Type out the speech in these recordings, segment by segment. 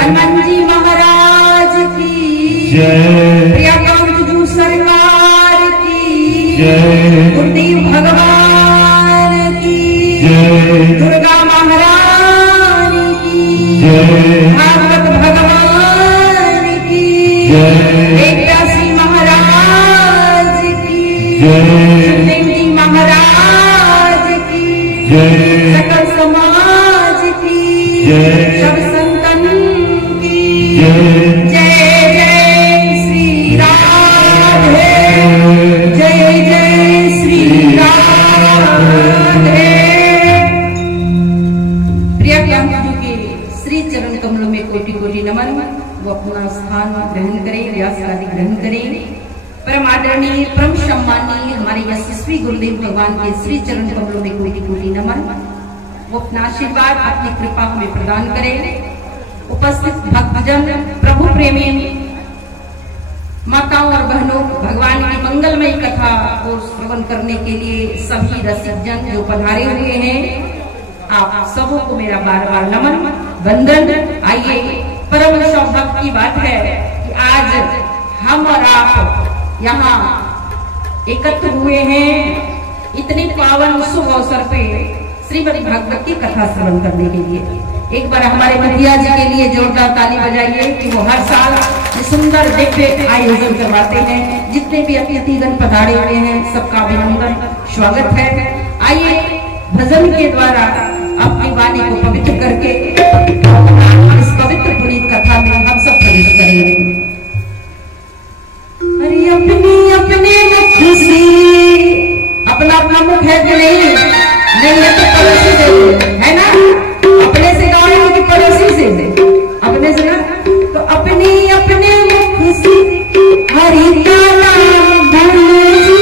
हनुमान जी महाराज की जय, प्रियकांत सरकार की जय, गुरुदेव भगवान की जय, दुर्गा महारानी की जय, भागवत भगवान की जय, एकदासी महाराज की जय, सुखदेव जी महाराज की जय, सकल समाज की जय, सब संतन की जय, जय जय श्री राधे, जय जय श्री राधे। प्रियकांत जी के श्री चरण कमलों में कोटि कोटि नमन। वो अपना स्थान ग्रहण करें, व्यास आदि ग्रहण करें। परम आदरणीय परम सम्माननीय हमारे यशस्वी गुरुदेव भगवान के श्री चरण कमलों में कोटि कोटि नमन। वो अपना आशीर्वाद अपनी कृपा हमें प्रदान करें। उपस्थित भक्तजन, प्रभु प्रेमी माताओं और बहनों, भगवान की मंगलमय कथा को श्रवण करने के लिए सभी रसिक जन जो पधारे हुए हैं, आप सबों को मेरा बार बार नमन वंदन। आइए, परम सौभाग्य की बात है कि आज हम और आप यहाँ एकत्र हुए हैं इतने पावन शुभ अवसर पे श्रीमद् भागवत की कथा श्रवण करने के लिए। एक बार हमारे मुखिया जी के लिए जोरदार ताली बजाइए कि वो हर साल सुंदर दिव्य आयोजन करवाते हैं। जितने भी अतिथिगण पधारे हुए हैं सबका अभिनंदन, स्वागत है। आइए भजन के द्वारा अपनी वाणी को पवित्र करके इस पवित्र पुनीत कथा में हम सब प्रवेश करेंगे। अरे अपनी अपने मुख से, अपना अपना मुख है कि नहीं है तो पड़ोसी से है ना, अपने से गाएंगे कि पड़ोसी से, अपने से ना, तो अपने अपने मुख से हरि का नाम बोलो जी,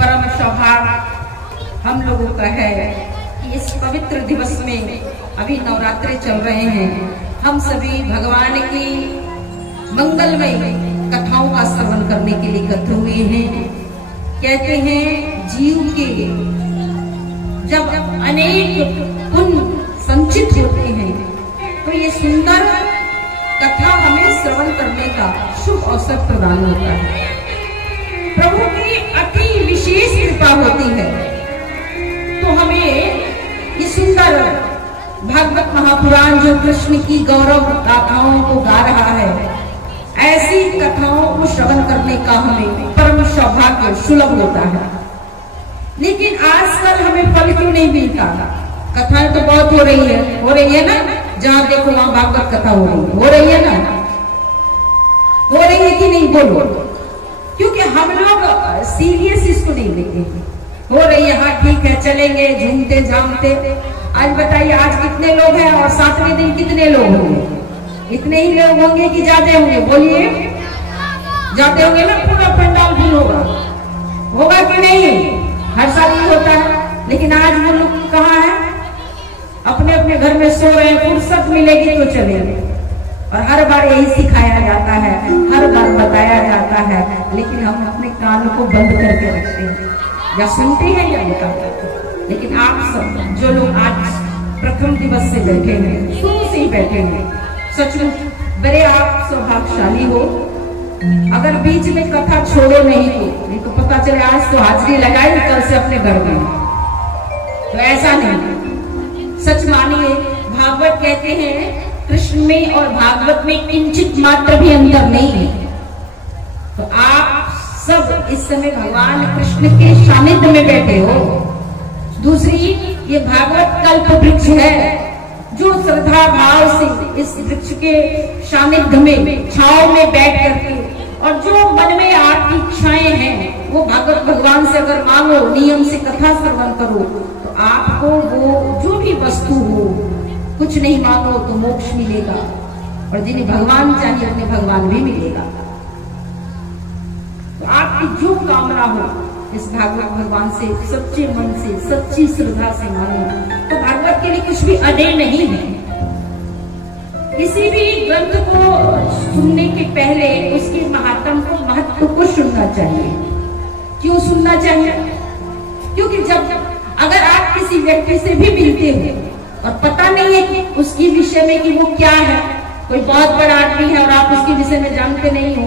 परम सौभाग्य हम लोगों का है कि इस पवित्र दिवस में अभी नवरात्रे चल रहे हैं, हम सभी भगवान की मंगलमय कथाओं का श्रवण करने के लिए एकत्र हुए हैं। कहते हैं जीव के जब अनेक पुण्य संचित होते हैं तो ये सुंदर कथा हमें श्रवण करने का शुभ अवसर प्रदान होता है। प्रभु की अति विशेष कृपा होती है तो हमें ये सुंदर भागवत महापुराण जो कृष्ण की गौरव गाथाओं को गा रहा है, ऐसी कथाओं को श्रवण करने का हमें परम सौभाग्य सुलभ होता है। लेकिन आजकल हमें फल क्यों नहीं मिलता? कथाएं तो बहुत हो रही है ना, जहां देखो वहां भागवत कथा हो रही है ना, हो रही है कि नहीं? बोलो। क्योंकि हम लोग सीरियस इसको नहीं लेते। हो रही है, हाँ ठीक है, चलेंगे झूमते झामते। आज बताइए आज कितने लोग हैं और 7वें दिन कितने लोग होंगे? इतने ही लोग होंगे कि ज्यादा होंगे? बोलिए, ज्यादा होंगे ना, पूरा पंडाल फुल होगा कि नहीं? हर साल ये होता है। लेकिन आज वो लोग कहाँ है? अपने अपने घर में सो रहे हैं, फुर्सत मिलेगी तो चलेंगे। और हर बार यही सिखाया जाता है, हर बार बताया जाता है, लेकिन हम अपने कान को बंद करके रखते हैं, या सुनते हैं या बताते। लेकिन आप सब जो लोग आज प्रथम दिवस से बैठे हैं, शुरू से ही बैठे हैं, सचमुच बड़े आप सौभाग्यशाली हो। अगर बीच में कथा छोड़ो नहीं तो पता चले आज तो हाजिरी लगाई, कल से अपने घर में, तो ऐसा नहीं। सच मानिए, भागवत कहते हैं कृष्ण में और भागवत में किंचित मात्र भी अंतर नहीं है। तो आप सब इस समय भगवान कृष्ण के सानिध्य में बैठे हो। दूसरी, ये भागवत कल्प वृक्ष है, जो श्रद्धा भाव से इस वृक्ष के सानिध्य में छाव में बैठ करके और जो मन में आपकी इच्छाएं हैं वो भागवत भगवान से अगर मांगो, नियम से कथा श्रवण करो, तो आपको वो जो भी वस्तु हो, कुछ नहीं मांगो तो मोक्ष मिलेगा, और जिन्हें भगवान चाहिए उन्हें भगवान भी मिलेगा। तो आपकी जो कामना हो इस भागवत भगवान से सच्चे मन से, सच्ची श्रद्धा से मांगो। तो भागवत के लिए कुछ भी अडेय नहीं है। किसी भी ग्रंथ को सुनने के पहले उसके महत्व को सुनना चाहिए। क्यों सुनना चाहिए? क्योंकि जब अगर आप किसी व्यक्ति से भी मिलते हो और पता नहीं है कि उसकी विषय में कि वो क्या है, कोई बहुत बड़ा आदमी है और आप उसके विषय में जानते नहीं हो,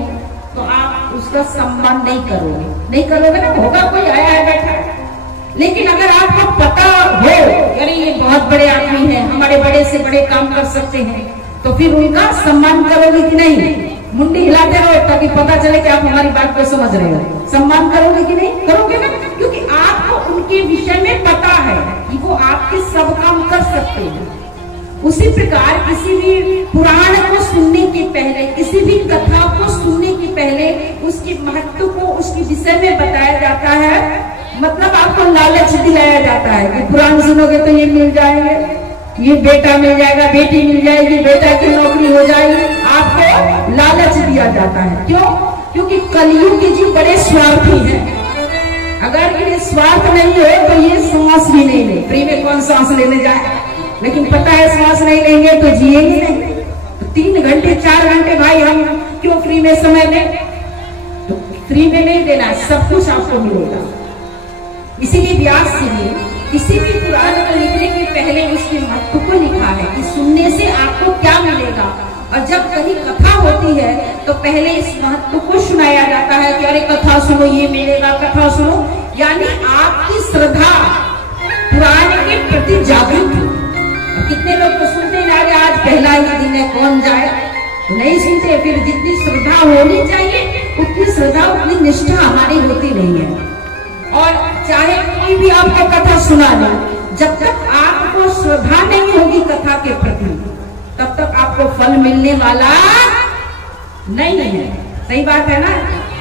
तो आप उसका सम्मान नहीं करोगे ना। होगा कोई आया है बैठा है, लेकिन अगर आपको पता हो यानी ये बहुत बड़े आदमी हैं, हमारे बड़े से बड़े काम कर सकते हैं, तो फिर उनका सम्मान करोगे कि नहीं? मुंडी हिलाते रहो ताकि पता चले कि आप हमारी बात को समझ रहे हो। सम्मान करोगे कि नहीं? करोगे ना, क्योंकि आपको उनके विषय में पता है कि वो आपके सब काम कर सकते हैं। उसी प्रकार किसी भी पुराण को सुनने के पहले, किसी भी कथा को सुनने के पहले उसके महत्व को, उसके विषय में बताया जाता है। मतलब आपको लालच दिलाया जाता है कि पुराण सुनोगे तो ये मिल जाएंगे, ये बेटा मिल जाएगा, बेटी मिल जाएगी, बेटा की नौकरी हो जाएगी। आपको लालच दिया जाता है। क्यों? क्योंकि कलयुग के जीव बड़े स्वार्थी हैं। अगर इन्हें स्वार्थ नहीं हो तो ये सांस भी नहीं ले। फ्री में कौन सांस लेने जाए, लेकिन पता है सांस नहीं लेंगे तो जिएंगे नहीं। तो 3 घंटे 4 घंटे भाई हम क्यों फ्री में समय लें? तो फ्री में नहीं देना, सब कुछ आपको मिलेगा। इसीलिए व्यास जी ने किसी भी पुराण को लिखने के पहले उसके महत्व को लिखा है कि सुनने से आपको क्या मिलेगा। और जब कहीं कथा होती है तो पहले इस महत्व को सुनाया जाता है कि अरे कथा सुनो, ये मिलेगा, कथा सुनो। यानी आपकी श्रद्धा पुराण के प्रति जागृत हो। कितने लोग तो सुनते जा रहे, आज पहला ही दिन है कौन जाए, तो नहीं सुनते। फिर जितनी श्रद्धा होनी चाहिए उतनी श्रद्धा उतनी निष्ठा हमारी होती नहीं है। और चाहे कोई भी आपको कथा सुना दे, जब तक आपको श्रद्धा नहीं होगी कथा के प्रति तब तक आपको फल मिलने वाला नहीं है। सही बात है ना?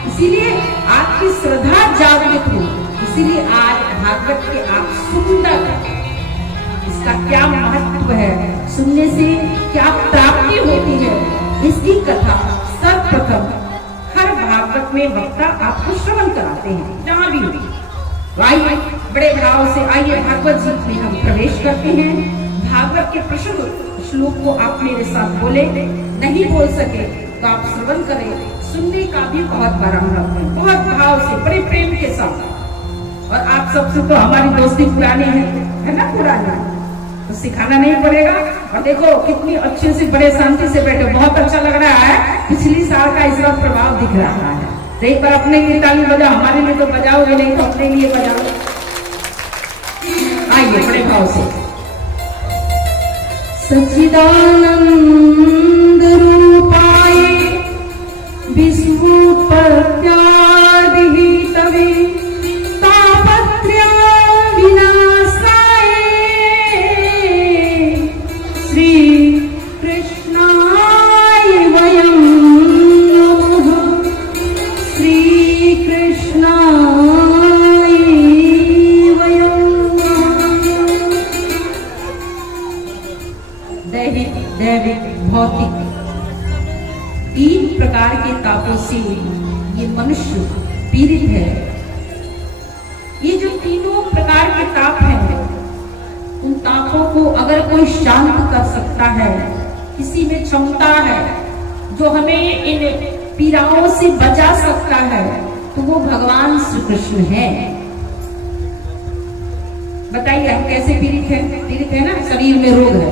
इसीलिए आपकी श्रद्धा जागृत हो। इसीलिए आज भागवत के आप सुंदर, इसका क्या महत्व है, सुनने से क्या प्राप्ति होती है, इसकी कथा सर्वप्रथम हर भागवत में वक्ता आपको श्रवण कराते हैं जहां भी हो। तो आइए बड़े भाव से आइए भागवत जी में हम प्रवेश करते हैं। भागवत के प्रश्न श्लोक को आप मेरे साथ बोले, नहीं बोल सके तो आप श्रवण करें। सुनने का भी बहुत बड़ा महत्व है, बहुत भाव से बड़े प्रेम के साथ। और आप सबसे तो हमारी दोस्ती पुरानी है ना, पुरानी, तो सिखाना नहीं पड़ेगा। और देखो कितनी अच्छे से बड़े शांति से बैठे, बहुत अच्छा लग रहा है। पिछली साल का इसका प्रभाव दिख रहा है। तो एक बार अपने लिए ताली बजाओ, हमारे लिए तो बजाओगे नहीं तो अपने लिए बजाओ। आइए बड़े भाव से। सच्चिदानंद रूपाय विश्वोत्पत्त्यादि तवे तापत्रय विनाशाय श्री कृष्णाय वयं नमः। श्री कृष्णाय वयं दैहिक दैविक भौतिक 3 प्रकार के तापों से ये मनुष्य पीड़ित है। ये जो तीनों प्रकार के ताप हैं, उन तापों को अगर कोई शांत कर सकता है, किसी में क्षमता है जो हमें इन पीड़ाओं से बचा सकता है, तो वो भगवान श्री कृष्ण है। बताइए हम कैसे पीड़ित हैं? पीड़ित है ना, शरीर में रोग है,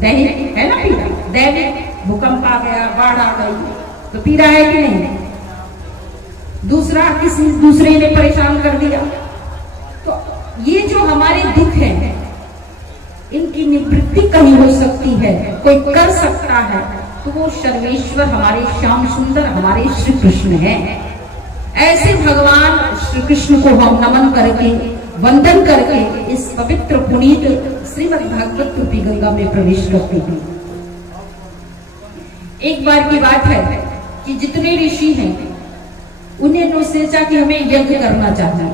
दैहिक है ना पीड़ा, दैनिक भूकंप आ गया, बाढ़ आ गई तो पीड़ा है कि नहीं? दूसरा किसी दूसरे ने परेशान कर दिया। तो ये जो हमारे दुख हैं, इनकी निवृत्ति कहीं हो सकती है, कोई कर सकता है, तो वो सर्वेश्वर हमारे श्याम सुंदर हमारे श्री कृष्ण हैं। ऐसे भगवान श्री कृष्ण को हम नमन करके वंदन करके इस पवित्र पुनीत श्रीमद् भागवत रूपी गंगा में प्रवेश करते हैं। एक बार की बात है कि जितने ऋषि हैं उन्हें सोचा कि हमें यज्ञ करना चाहिए।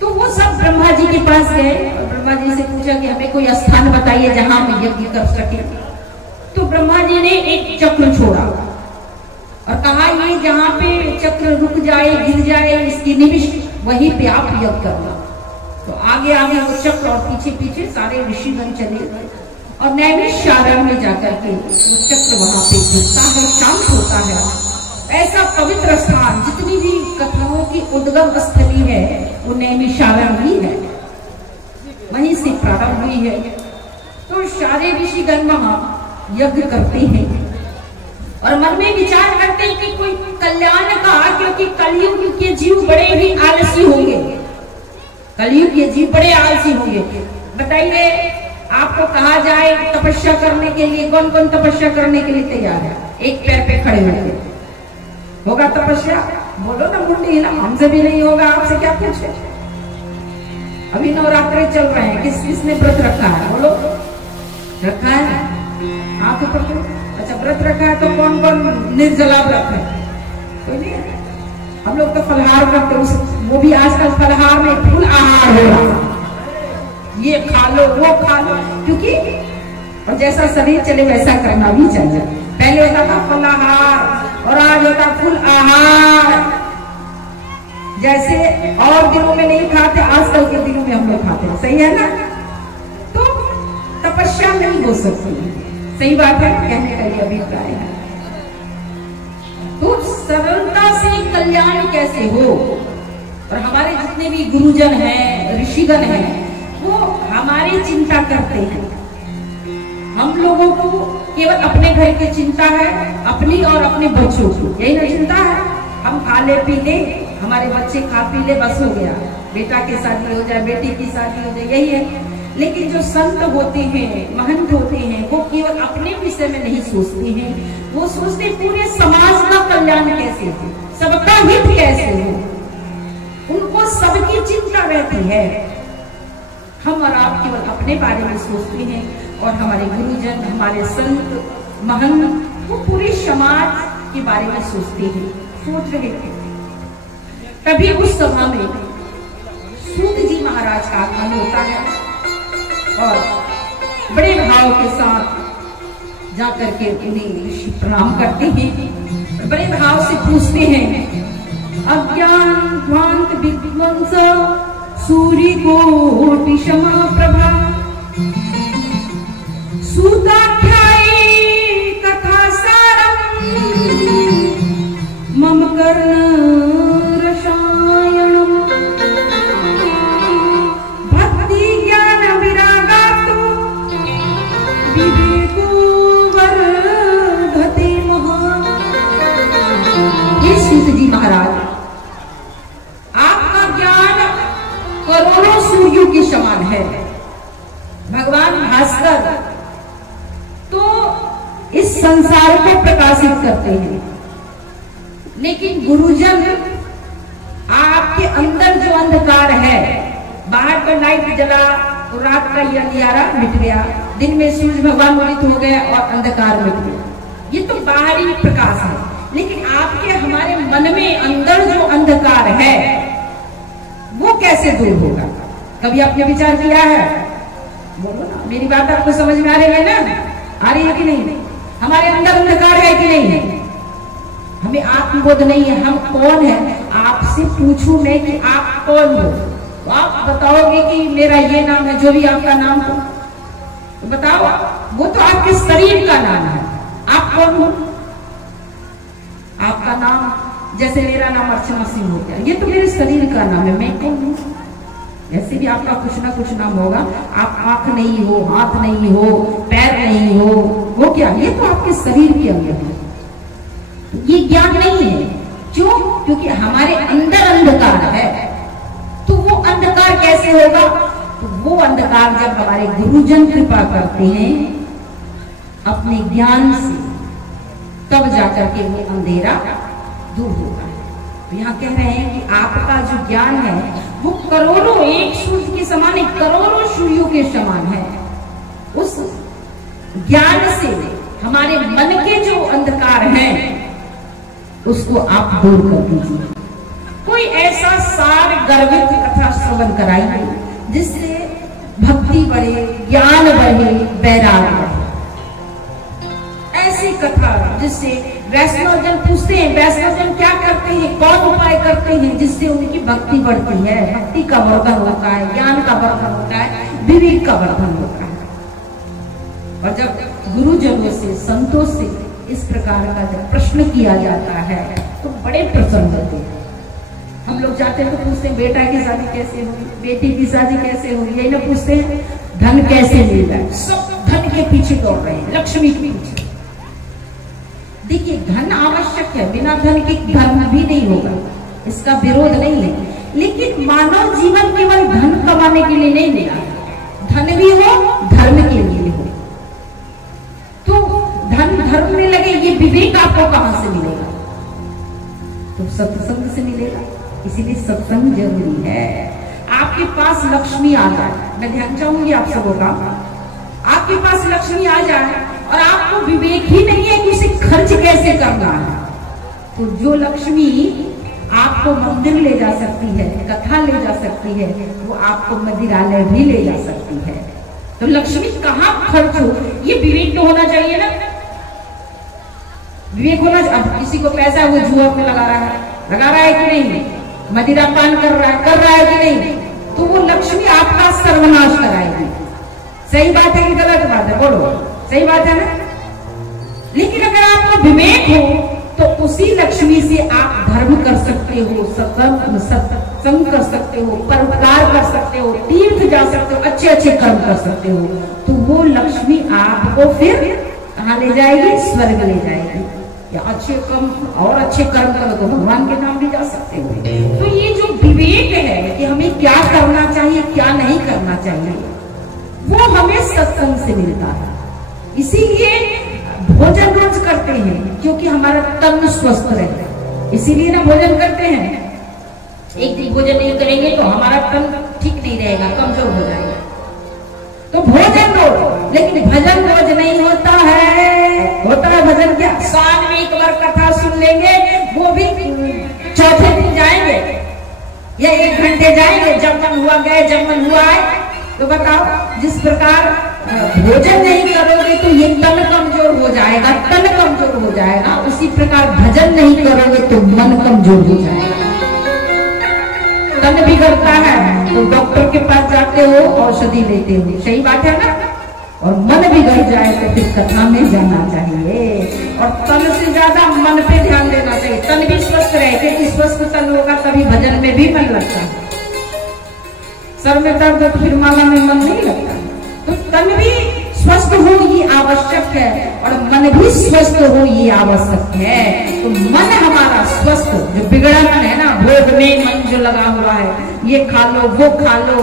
तो वो सब ब्रह्मा जी के पास गए और ब्रह्मा जी से पूछा कि हमें कोई स्थान बताइए जहां हम यज्ञ कर सके। तो ब्रह्मा जी ने एक चक्र छोड़ा और कहा ये जहां पे चक्र रुक जाए, गिर जाए, इसकी निमिष वहीं पे आप यज्ञ करना। तो आगे आगे वो चक्र और पीछे पीछे सारे ऋषिगण चले गए और नैमिषारण्य में जाकर के वो चक्र वहां पे घूमता है, शांत होता है। ऐसा पवित्र स्थान, जितनी भी कथाओं की उद्गम स्थली है वो नैमिषारण्य ही है, वहीं से प्रारंभ हुई है। तो सारे ऋषिगण वहां यज्ञ करते हैं और मन में विचार करते हैं कि कोई कल्याण का, क्योंकि कलयुग के जीव बड़े ही आलसी होंगे, कलयुग के जीव बड़े आलसी होंगे। बताइए आपको कहा जाए तपस्या करने के लिए, कौन कौन तपस्या करने के लिए तैयार है? एक पैर पे खड़े होंगे, होगा तपस्या? बोलो ना मुंडी हिला, हमसे भी नहीं होगा, आपसे क्या पूछे। अभी नवरात्रे चल रहे हैं, किस किसने व्रत रखा है? बोलो रखा है, हाथ ऊपर करो। अच्छा व्रत रखा है तो कौन कौन निर्जला व्रत है? कोई नहीं है। हम लोग तो फलहार करते, वो भी आजकल फलहार में फुल आहार हो रहा, ये खा लो वो खा लो, क्योंकि और जैसा शरीर चले वैसा करना भी चाहिए। पहले होता था फलाहार और आज होता फुल जैसे और दिनों में नहीं खाते, आजकल के दिनों में हम लोग खाते हैं, सही है ना? तो तपस्या नहीं हो सकती, सही बात है, कहने का ये अभिप्राय है। तो सरलता से कल्याण कैसे हो? और हमारे जितने भी गुरुजन हैं, ऋषिगण हैं, वो हमारी चिंता करते हैं। हम लोगों को केवल अपने घर की चिंता है, अपनी और अपने बच्चों की, यही ना चिंता है। हम खा ले पी ले, हमारे बच्चे खा पी ले, बस हो गया, बेटा की शादी हो जाए, बेटी की शादी हो जाए, यही है। लेकिन जो संत होते हैं, महंत होते हैं, वो केवल अपने विषय में नहीं सोचते हैं, वो सोचते पूरे समाज का कल्याण कैसे हो, सबका हित कैसे हो, उनको सबकी चिंता रहती है। हम और आप केवल अपने बारे में सोचते हैं, और हमारे गुरुजन, हमारे संत महंत, वो पूरे समाज के बारे में सोचते हैं, सोच रहे थे। तभी उस सभा में सूत जी महाराज का आगमन होता है, और बड़े भाव के साथ जाकर के उन्हें ऋषि प्रणाम करते हैं, बड़े भाव से पूछते हैं, अज्ञान ध्वांत विध्वंस सूर्य कोटि क्षमा प्रभा, सूताख्यायी कथा सारम मम कर्ण रसायनम, भक्ति ज्ञान विरागातो विवेको वर्धते महा। ये सूत जी महाराज, आपका ज्ञान करोड़ों सूर्यों के समान है। भगवान भास्कर तो इस संसार को प्रकाशित करते हैं, लेकिन गुरुजन आपके अंदर जो अंधकार है, बाहर का लाइट जला तो रात का ये अंधियारा मिट गया, दिन में सूर्य भगवान उदित हो गए और अंधकार मिट गया, ये तो बाहरी प्रकाश है। लेकिन आपके हमारे मन में अंदर जो अंधकार है वो कैसे दूर होगा? कभी आपने विचार किया है? बोलो ना, मेरी बात आपको समझ में आ रही है ना? आ रही है कि नहीं? हमारे अंदर अंधकार है कि नहीं है? हमें आत्मबोध नहीं है, हम कौन है? आपसे पूछूं मैं कि आप कौन हो, तो आप बताओगे कि मेरा ये नाम है, जो भी आपका नाम हो तो बताओ, वो तो आपके शरीर का नाम है। आप कौन हो? आपका नाम, जैसे मेरा नाम अर्चना सिंह हो गया, ये तो मेरे शरीर का नाम है, मैं कौन हूँ? ऐसे भी आपका कुछ ना कुछ नाम होगा। आप आंख नहीं हो, हाथ नहीं हो, पैर नहीं हो, वो क्या? ये तो आपके शरीर के अंग है। ये ज्ञान नहीं है। क्यों? क्योंकि हमारे अंदर अंधकार है। तो वो अंधकार कैसे होगा? तो वो अंधकार जब हमारे गुरुजन कृपा करते हैं अपने ज्ञान से, तब जाकर के वो अंधेरा दूर होगा। तो यहाँ कह रहे हैं कि आपका जो ज्ञान है वो करोड़ों, एक सूर्य के समान, एक करोड़ों सूर्यों के समान है। उस ज्ञान से हमारे मन के जो अंधकार हैं उसको आप दूर कर दीजिए। कोई ऐसा सार गर्वित कथा श्रवण कराइए जिससे भक्ति बढ़े, ज्ञान बढ़े, वैराग्य बढ़े। ऐसी कथा जिससे वैष्णव जन पूछते हैं, वैष्णव जन क्या करते हैं, कौन उपाय करते हैं जिससे उनकी भक्ति बढ़ती है, भक्ति का वर्धन होता है, ज्ञान का वर्धन होता है, विवेक का वर्धन होता है। और जब गुरुजनों से, संतों से इस प्रकार का जब प्रश्न किया जाता है तो बड़े प्रसन्न होते हैं। हम लोग जाते हैं तो पूछते हैं बेटा की शादी कैसे हुई, बेटी की शादी कैसे हुई, यही ना पूछते हैं। धन कैसे मिल रहा है, सब धन के पीछे दौड़ रहे हैं, लक्ष्मी के पीछे। देखिए, धन आवश्यक है, बिना धन के धर्म भी नहीं होगा, इसका विरोध नहीं है। लेकिन मानव जीवन केवल धन कमाने के लिए नहीं मिला, धन भी हो, धर्म के लिए हो। तो धन धर्म में लगे, ये विवेक आपको कहां से मिलेगा? तो सत्संग से मिलेगा। इसीलिए सत्संग जरूरी है। आपके पास लक्ष्मी आ जाए, मैं ध्यान चाहूंगी आप सबों का, आपके पास लक्ष्मी आ जाए और आपको विवेक ही नहीं है कि उसे खर्च कैसे करना है, तो जो लक्ष्मी आपको मंदिर ले जा सकती है, कथा ले जा सकती है, वो आपको मंदिरालय भी ले जा सकती है। तो लक्ष्मी कहाँ खर्च हो, ये विवेक तो होना चाहिए ना। विवेक होना। अब किसी को पैसा वो जुआ में लगा रहा है कि नहीं, मदिरा पान कर रहा है कि नहीं, तो वो लक्ष्मी आपका सर्वनाश कराएगी। सही बात है कि गलत बात है? बोलो, सही बात है ना? लेकिन अगर आपको विवेक हो तो उसी लक्ष्मी से आप धर्म कर सकते हो, सत्संग कर सकते हो, परोपकार कर सकते हो, तीर्थ जा सकते हो, अच्छे अच्छे कर्म कर सकते हो। तो वो लक्ष्मी आपको फिर कहाँ ले जाएगी? स्वर्ग ले जाएगी। या अच्छे कर्म और अच्छे कर्म करो तो भगवान के नाम भी जा सकते हो। तो ये जो विवेक है कि हमें क्या करना चाहिए, क्या नहीं करना चाहिए, वो हमें सत्संग से मिलता है। इसीलिए भोजन रोज करते हैं, क्योंकि हमारा तन स्वस्थ रहे। इसीलिए ना भोजन करते हैं। एक दिन भोजन नहीं करेंगे तो हमारा तन ठीक नहीं रहेगा, कमजोर हो जाएगा। तो भोजन रोज, लेकिन भजन रोज नहीं होता है। होता है भजन क्या? साल में एक बार कथा सुन लेंगे, वो भी चौथे दिन जाएंगे या 1 घंटे जाएंगे, जब मन हुआ गए, जब मन हुआ आए। तो बताओ, जिस प्रकार भोजन नहीं करोगे तो ये तन कमजोर हो जाएगा, तन कमजोर हो जाएगा, उसी प्रकार भजन नहीं करोगे तो मन कमजोर हो जाएगा। तन बिगड़ता है तो डॉक्टर के पास जाते हो, औषधि लेते हो, सही बात है ना? और मन बिगड़ जाए तो फिर कथा में जाना चाहिए। और तन से ज्यादा मन पे ध्यान देना चाहिए। तन भी स्वस्थ रहे, क्योंकि स्वस्थ तन होगा तभी भजन में भी मन लगता है। सर में दर्द तो फिर माला में मन नहीं लगता। तो तन भी स्वस्थ हो ये आवश्यक है, और मन भी स्वस्थ हो ये आवश्यक है। तो मन हमारा स्वस्थ, जो बिगड़ा मन है ना, भोग में मन जो लगा हुआ है, ये खा लो वो खा लो,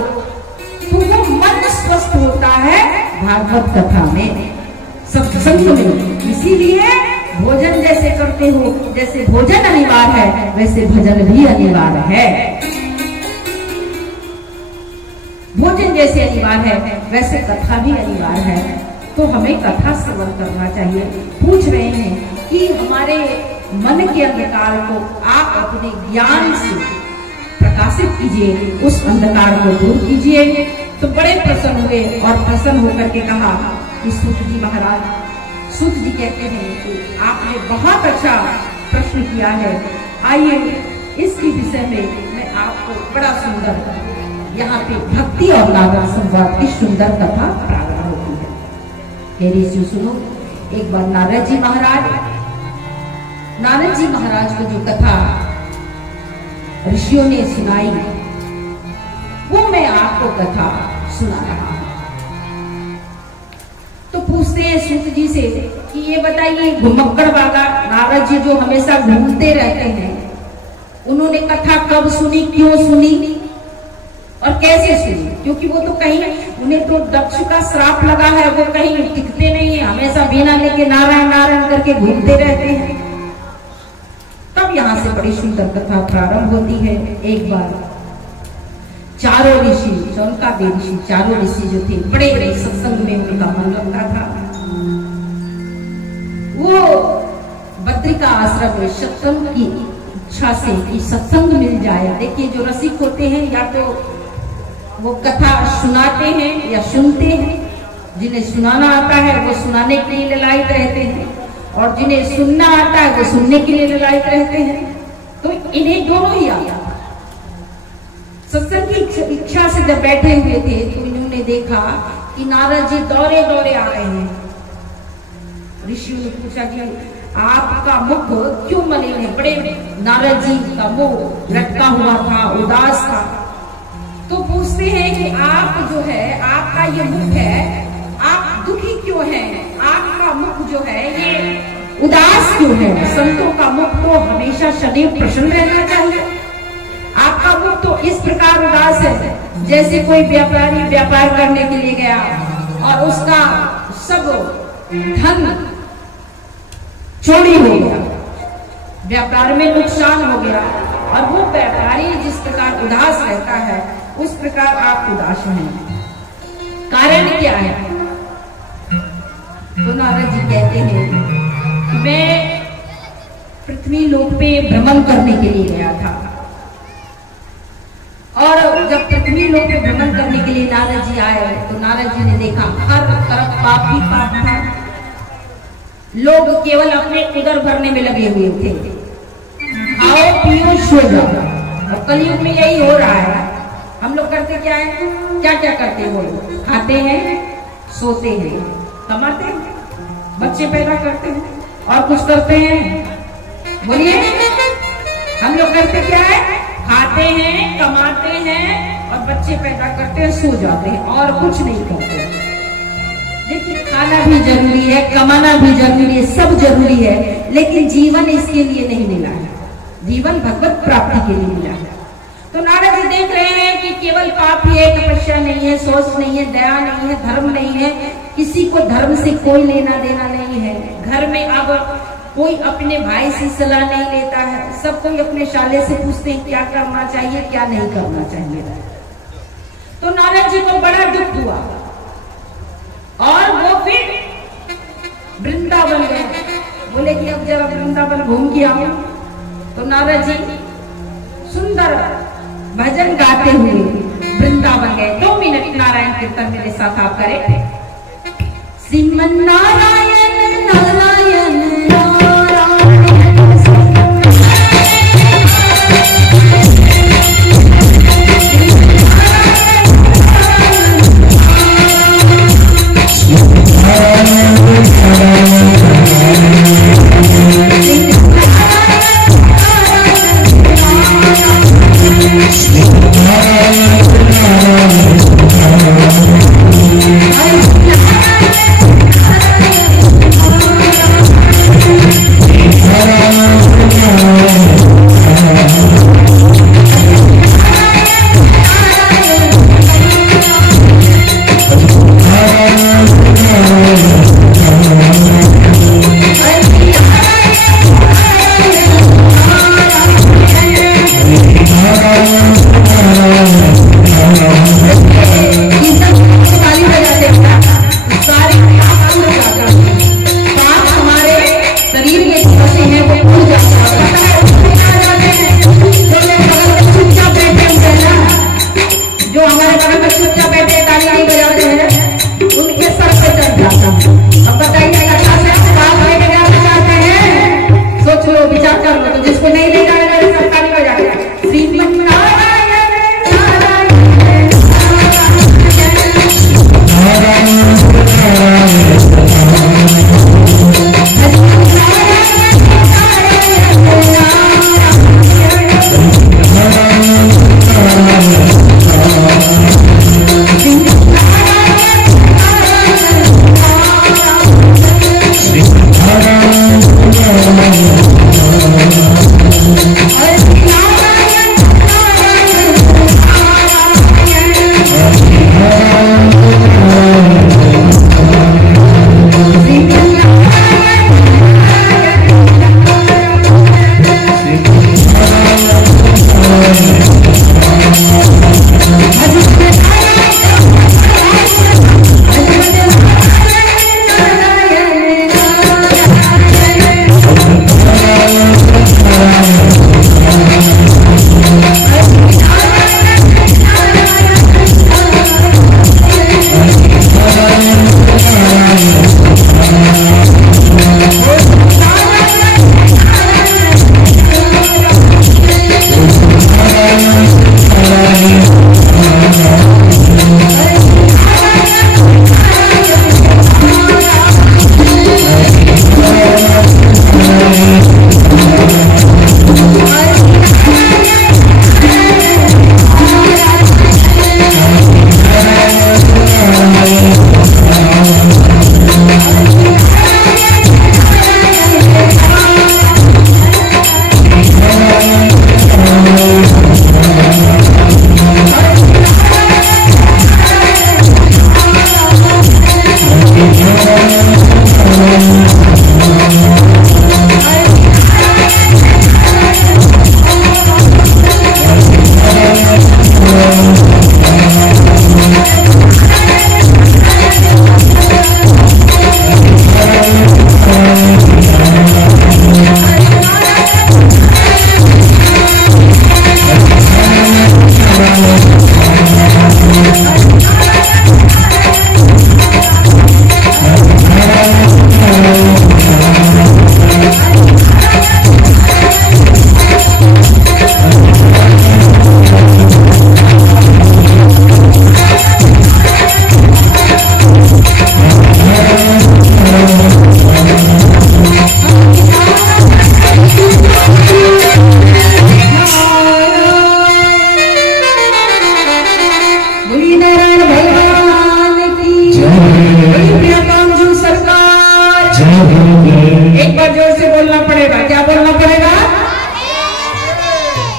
तो वो मन स्वस्थ होता है भागवत कथा में, सत्संग में। इसीलिए भोजन जैसे करते हो, जैसे भोजन अनिवार्य है वैसे भजन भी अनिवार्य है। भोजन जैसे अनिवार्य है वैसे कथा भी अनिवार्य है। तो हमें कथा श्रवण करना चाहिए। पूछ रहे हैं कि हमारे मन के अंधकार को आप अपने ज्ञान से प्रकाशित कीजिए, उस अंधकार को दूर कीजिए। तो बड़े प्रसन्न हुए और प्रसन्न होकर के कहा कि सूत जी महाराज, सूत जी कहते हैं कि आपने बहुत अच्छा प्रश्न किया है। आइए इसके विषय में मैं आपको बड़ा सुंदर, यहाँ पे भक्ति और नारद संवाद की सुंदर कथा प्रारंभ होती है। मेरी सुनो, एक बार नारद जी महाराज को जो कथा ऋषियों ने सुनाई, वो मैं आपको कथा सुना रहा हूं। तो पूछते हैं सूत जी से कि ये बताइए, घुमक्कड़ वाला नारद जी जो हमेशा घूमते रहते हैं, उन्होंने कथा कब सुनी, क्यों सुनी और कैसे सुनी? क्योंकि वो तो कहीं, उन्हें तो दक्ष का श्राप लगा है, वो कहीं टिकते नहीं है, हमेशा बिना लेके नारायण नारायण करके घूमते रहते हैं। तब यहाँ से बड़ी सुंदर कथा प्रारंभ होती है। एक बार चारों ऋषि, चौनकादेव ऋषि, चारों ऋषि जो थे, बड़े बड़े सत्संग में उनका मन लगता था। वो बद्रिका आश्रम में सत्संग की इच्छा से कि सत्संग मिल जाए। देखिए, जो रसिक होते हैं या तो वो कथा सुनाते हैं या सुनते हैं। जिन्हें सुनाना आता है वो सुनाने के लिए ललायत रहते हैं, और जिन्हें सुनना आता है वो सुनने के लिए ललायत रहते हैं। तो इन्हें दोनों ही आता था। सत्संग की इच्छा से जब बैठे हुए थे तो इन्होंने देखा कि नारद जी दौड़े दौड़े आ रहे हैं। ऋषियों ने पूछा कि आपका मुख क्यों मलिन है? बड़े नारद जी का मुख लटका हुआ था, उदास था। तो पूछते हैं कि आप जो है, आपका ये मुख है, आप दुखी क्यों हैं? आपका मुख जो है ये उदास क्यों है? संतों का मुख तो हमेशा सदैव प्रसन्न रहना चाहिए। आपका मुख तो इस प्रकार उदास है जैसे कोई व्यापारी व्यापार करने के लिए गया और उसका सब धन चोरी हो गया, व्यापार में नुकसान हो गया, और वो व्यापारी जिस प्रकार उदास रहता है उस प्रकार आप उदास हैं। कारण क्या है? तो नारद जी कहते हैं, मैं पृथ्वी लोक पे भ्रमण करने के लिए गया था, और जब पृथ्वी लोक पे भ्रमण करने के लिए नारद जी आए तो नारद जी ने देखा हर तरफ पाप ही पाप था। लोग केवल अपने उदर भरने में लगे हुए थे। खाओ पियो सो जाओ, और कलयुग में यही हो रहा है। हम लोग करते क्या है, क्या क्या करते हैं बोलो? खाते हैं, सोते हैं, कमाते हैं, बच्चे पैदा करते हैं और कुछ करते हैं? बोलिए। हम लोग करते क्या है? खाते हैं, कमाते हैं और बच्चे पैदा करते हैं, सो जाते हैं और कुछ नहीं करते। देखिए, खाना भी जरूरी है, कमाना भी जरूरी है, सब जरूरी है, लेकिन जीवन इसके लिए नहीं मिला है। जीवन भगवत प्राप्ति के लिए मिला है। तो नारद जी देख रहे हैं कि केवल पाप ही है, तपस्या नहीं है, सोच नहीं है, दया नहीं है, धर्म नहीं है, किसी को धर्म से कोई लेना देना नहीं है। घर में अब कोई अपने भाई से सलाह नहीं लेता है, सब कोई अपने साले से पूछते हैं क्या करना चाहिए, क्या नहीं करना चाहिए। तो नारद जी को बड़ा दुख हुआ और वो फिर वृंदावन गए। बोले कि अब जरा वृंदावन घूम के आऊं। तो नारद जी सुंदर भजन गाते हुए वृंदावन गए। 2 मिनट नारायण कीर्तन मेरे साथ आप करें। श्रीमन नारायण नारायण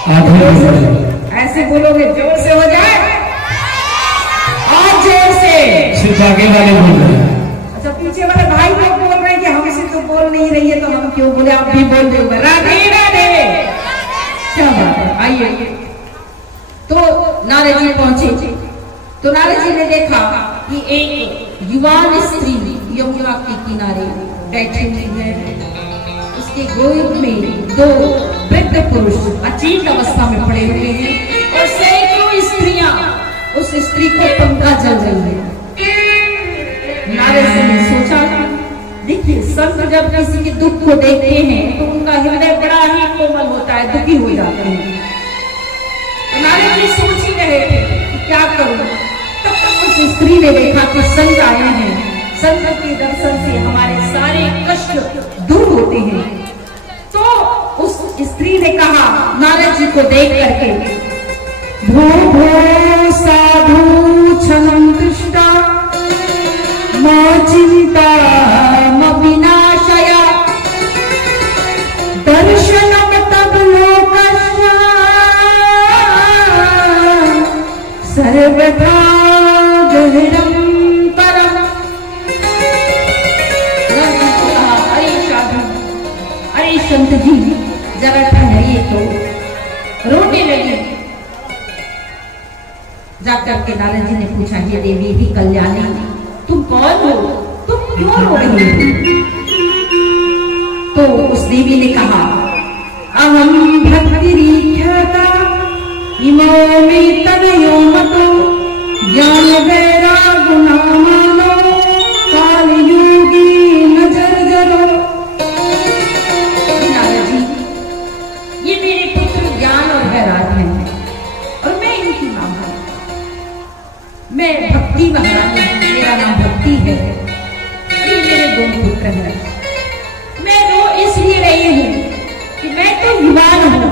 ऐसे बोलोगे जोर से हो जाए और जोर से। सिर्फ आगे वाले बोल रहे हैं। अच्छा पीछे वाले भाई लोग बोल रहे हैं कि हमसे तो बोल नहीं रही है तो हम क्यों बोले, आप भी बोल दो राधे राधे। क्या बात है। आइए तो नारद जी पहुंचे तो नारद जी ने देखा कि एक युवान स्त्री यमुना के किनारे बैठी हुई है। उसके गोद में दो वृद्ध पुरुष अचेत अवस्था में पड़े हुए हैं और सैकड़ों स्त्रियां उस स्त्री को पंखा जल रही है। नारद जी ने सोचा, देखिए संत जब किसी के दुख को देखते हैं तो उनका हृदय बड़ा ही कोमल होता है, दुखी हो जाते हैं। तो नारद जी सोच ही रहे थे कि क्या करूं। तब तक उस स्त्री ने देखा कि संत आए हैं, संत के दर्शन से हमारे सारे कष्ट दूर होते हैं। तो उस स्त्री ने कहा नारद जी को देख करके, भो भो साधु क्षणं तिष्ठा मा चिंता म विनाशय दर्शनम तब लोकस्य सर्वथा गहनं परम। अरे संत जी जरा ठहरिए। तो रोने लगी। जाकर के नारद जी ने पूछा, ये देवी ही कल्याणी तुम कौन हो, तुम क्यों रो रही हो? तो उस देवी ने कहा, अहम भक्तिरीख्याता इमो मे तनयो मतो ज्ञान वैरागुणामानो कालयोगी नजर जरो। नारद जी ये मेरे पुत्र ज्ञान और वैराग हैं और मैं इनकी मां हूं। मैं भक्ति महारानी, मेरा नाम भक्ति है। ये मेरे दोनों पुत्र हैं। मैं रो इसलिए रही हूं कि मैं तो युवान हूं,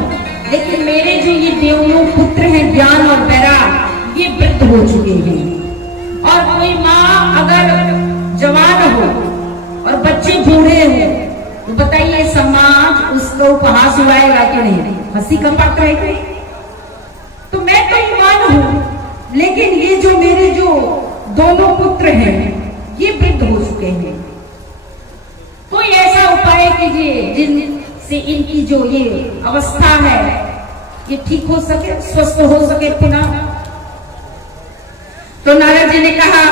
लेकिन मेरे जो ये दोनों पुत्र हैं ज्ञान और वैराग, ये वृद्ध हो चुके हैं। और कोई माँ अगर जवान हो और बच्चे बूढ़े हो तो बताइए समाज उसको उपहास उड़ाएगा कि नहीं, हंसी का पात्र है कि? तो मैं तो युवान हूं, लेकिन ये जो मेरे जो दोनों पुत्र हैं ये वृद्ध हो चुके हैं। कोई ऐसा उपाय कीजिए जिनसे इनकी जो ये अवस्था है ये ठीक हो सके, स्वस्थ हो सके पुनः। तो नारद जी ने कहा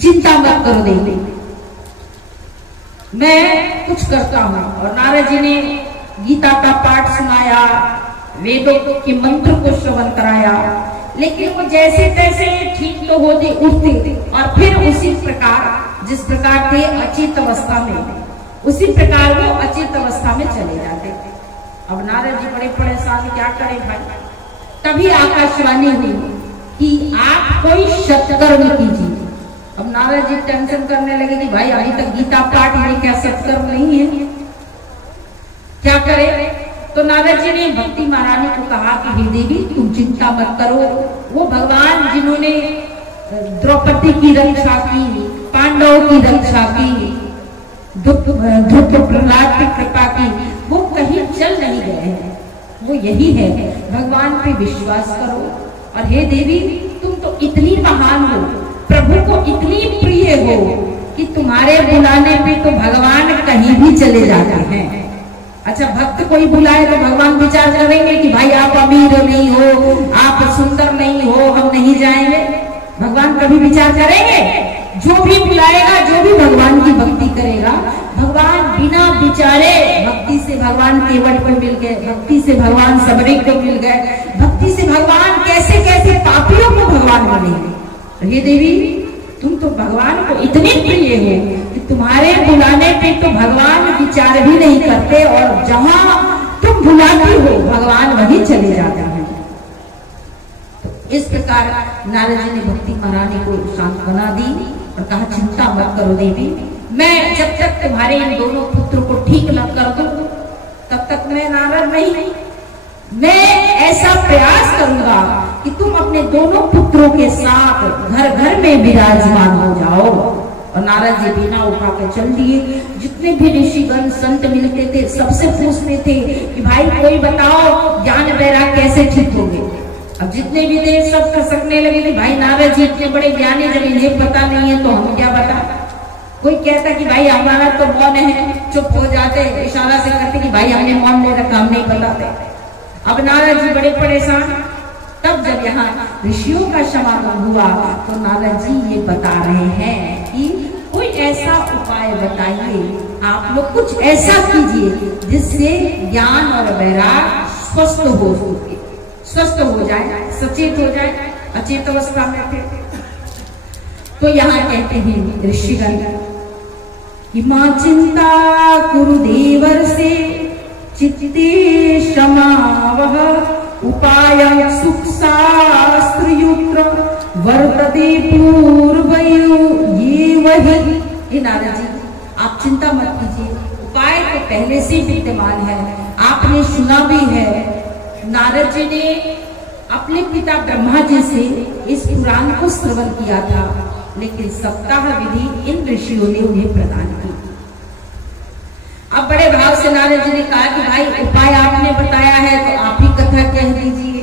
चिंता मत करो देवी, मैं कुछ करता हूं। और नारद जी ने गीता का पाठ सुनाया, वेदों के मंत्र को श्रवण कराया, लेकिन वो जैसे तैसे ठीक तो होते उठते और फिर उसी प्रकार जिस प्रकार थे अचेत अवस्था में, उसी प्रकार वो अचेत अवस्था में चले जाते। अब नारद जी बड़े परेशान, क्या करें भाई। तभी आकाशवाणी हुई कि आप कोई सत्कर्म कीजिए। अब नारद जी टेंशन करने लगे कि भाई अभी तक गीता पाठ है, क्या सत्कर्म नहीं है, क्या करें। तो नारद जी ने भक्ति महारानी को कहा कि हे देवी तुम चिंता मत करो। वो भगवान जिन्होंने द्रौपदी की रक्षा की, पांडवों की रक्षा की, ध्रुव प्रहलाद की कृपा की, वो कहीं चल नहीं गए हैं, वो यही है। भगवान पे विश्वास करो। और हे देवी तुम तो इतनी महान हो, प्रभु को इतनी प्रिय हो कि तुम्हारे बुलाने पे तो भगवान कहीं भी चले जाते हैं। अच्छा भक्त कोई बुलाए तो भगवान विचार करेंगे कि भाई आप अमीर नहीं हो, आप सुंदर नहीं हो, हम नहीं जाएंगे? भगवान कभी विचार करेंगे? जो भी बुलाएगा, जो भी भगवान की भक्ति करेगा, भगवान बिना विचारे भक्ति से भगवान केवट को मिल गए, भक्ति से भगवान सबरी को मिल गए, भक्ति से भगवान कैसे कैसे पापियों को भगवान मिलेंगे। तो ये देवी तुम तो भगवान को इतने प्रिय हो कि तुम्हारे बुलाने पे तो भगवान विचार भी नहीं करते और जहां तुम बुलाती हो भगवान वहीं चले जाते हैं। तो इस प्रकार नारद जी ने भक्ति महारानी को सांत्वना दी और कहा चिंता मत करो देवी, मैं जब तक तुम्हारे इन दोनों पुत्रों को ठीक न कर दूं तब तक मैं नारद नहीं। मैं ऐसा प्रयास करूंगा कि तुम अपने दोनों पुत्रों के साथ घर घर में विराजमान हो जाओ। और और नारद जी बिना उठा के चल दिए। जितने भी ऋषिगण संत मिलते थे सबसे पूछते थे कि भाई कोई बताओ ज्ञान वैराग कैसे ठीक होंगे। अब जितने भी थे सब खसकने लगे कि भाई नारद जी इतने बड़े ज्ञानी, जब इन्हें पता नहीं है तो हम क्या बता। कोई कहता कि भाई हमारा तो मौन है, चुप हो जाते, इशारा से कहते कि भाई हमने मौन ले रखा, हम नहीं बताते। अब नारद जी बड़े परेशान। तब जब यहाँ ऋषियों का समागम हुआ तो नारद जी ये बता रहे हैं कि कोई ऐसा उपाय बताइए, आप लोग कुछ ऐसा कीजिए जिससे ज्ञान और वैराग स्वस्थ हो जाए, सचेत हो जाए। अचेत अवस्था में थे। तो यहाँ कहते हैं ऋषिगण कि मां चिंता कुरुदेवर से चित्ते क्षमावह उपाय सुख शास्त्र युक्त वर्तते पूर्वयो ये वही। नारद जी आप चिंता मत कीजिए, उपाय तो पहले से विद्यमान है, आपने सुना भी है। नारद जी ने अपने पिता ब्रह्मा जी से इस पुराण को श्रवण किया था, लेकिन सप्ताह विधि इन ऋषियों ने उन्हें प्रदान की। अब बड़े भाव से नारद जी ने कहा कि भाई उपाय आपने बताया है तो आप ही कथा कह दीजिए।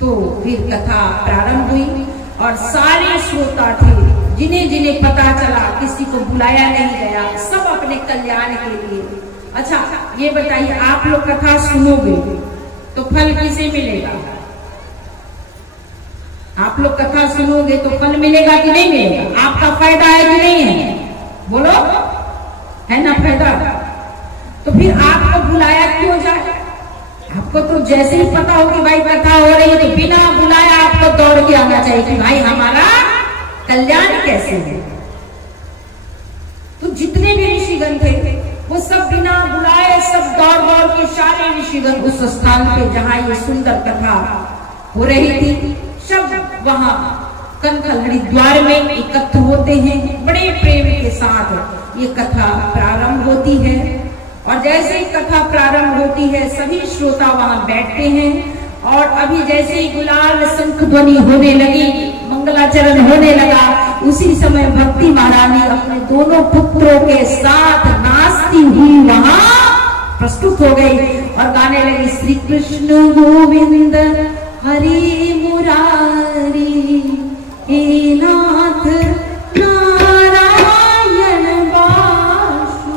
तो फिर कथा प्रारंभ हुई और सारे श्रोता थे, जिन्हें जिन्हें पता चला, किसी को बुलाया नहीं गया, सब अपने कल्याण के लिए। अच्छा ये बताइए, आप लोग कथा सुनोगे तो फल किसे मिलेगा? आप लोग कथा सुनोगे तो फल मिलेगा कि नहीं मिलेगा? आपका फायदा है कि नहीं है? बोलो, है ना फायदा? तो फिर आपको बुलाया क्यों जाए? आपको तो जैसे ही पता हो कि भाई कथा हो रही है तो बिना बुलाया आपको दौड़ के आना चाहिए कि भाई हमारा कल्याण कैसे है। तो जितने भी ऋषिगण थे वो सब बिना बुलाए सब दौड़ के सारे ऋषिगण उस स्थान पे जहाँ ये सुंदर कथा हो रही थी, सब वहां कनखल हरिद्वार में एकत्र होते हैं। बड़े प्रेम के साथ ये कथा प्रारंभ होती है और जैसे ही कथा प्रारंभ होती है सभी श्रोता वहां बैठते हैं और अभी जैसे ही गुलाल शंख ध्वनि होने लगी, मंगलाचरण होने लगा, उसी समय भक्ति महारानी अपने दोनों पुत्रों के साथ नाचती हुई वहां प्रस्तुत हो गई और गाने लगी श्री कृष्ण गोविंद हरि मुरारी हे नाथ नारायण वासुदेवा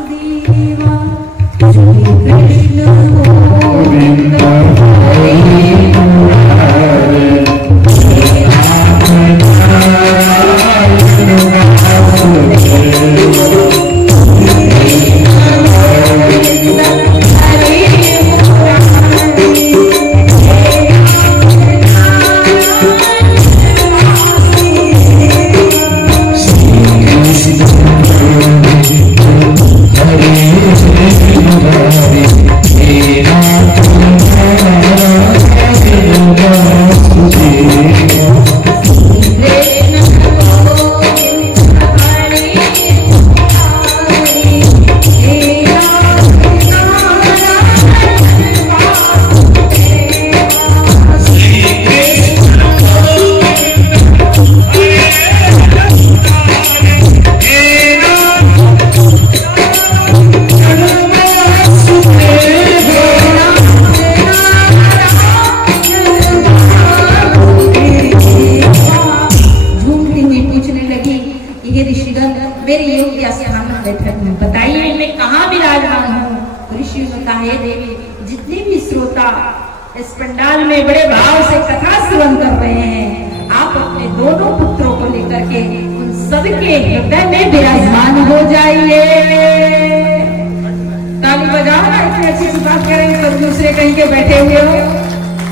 श्री कृष्ण गोविंद हरि मुरारी हे नाथ नारायण वासुदेवा इस पंडाल में बड़े भाव से कथा श्रवण कर रहे हैं, आप अपने दोनों पुत्रों को लेकर के उन सबके हृदय में विराजमान हो जाइए। ताली बजाओ ना, इतनी अच्छी सी बात करेंगे तो दूसरे कहीं के बैठे हुए हो।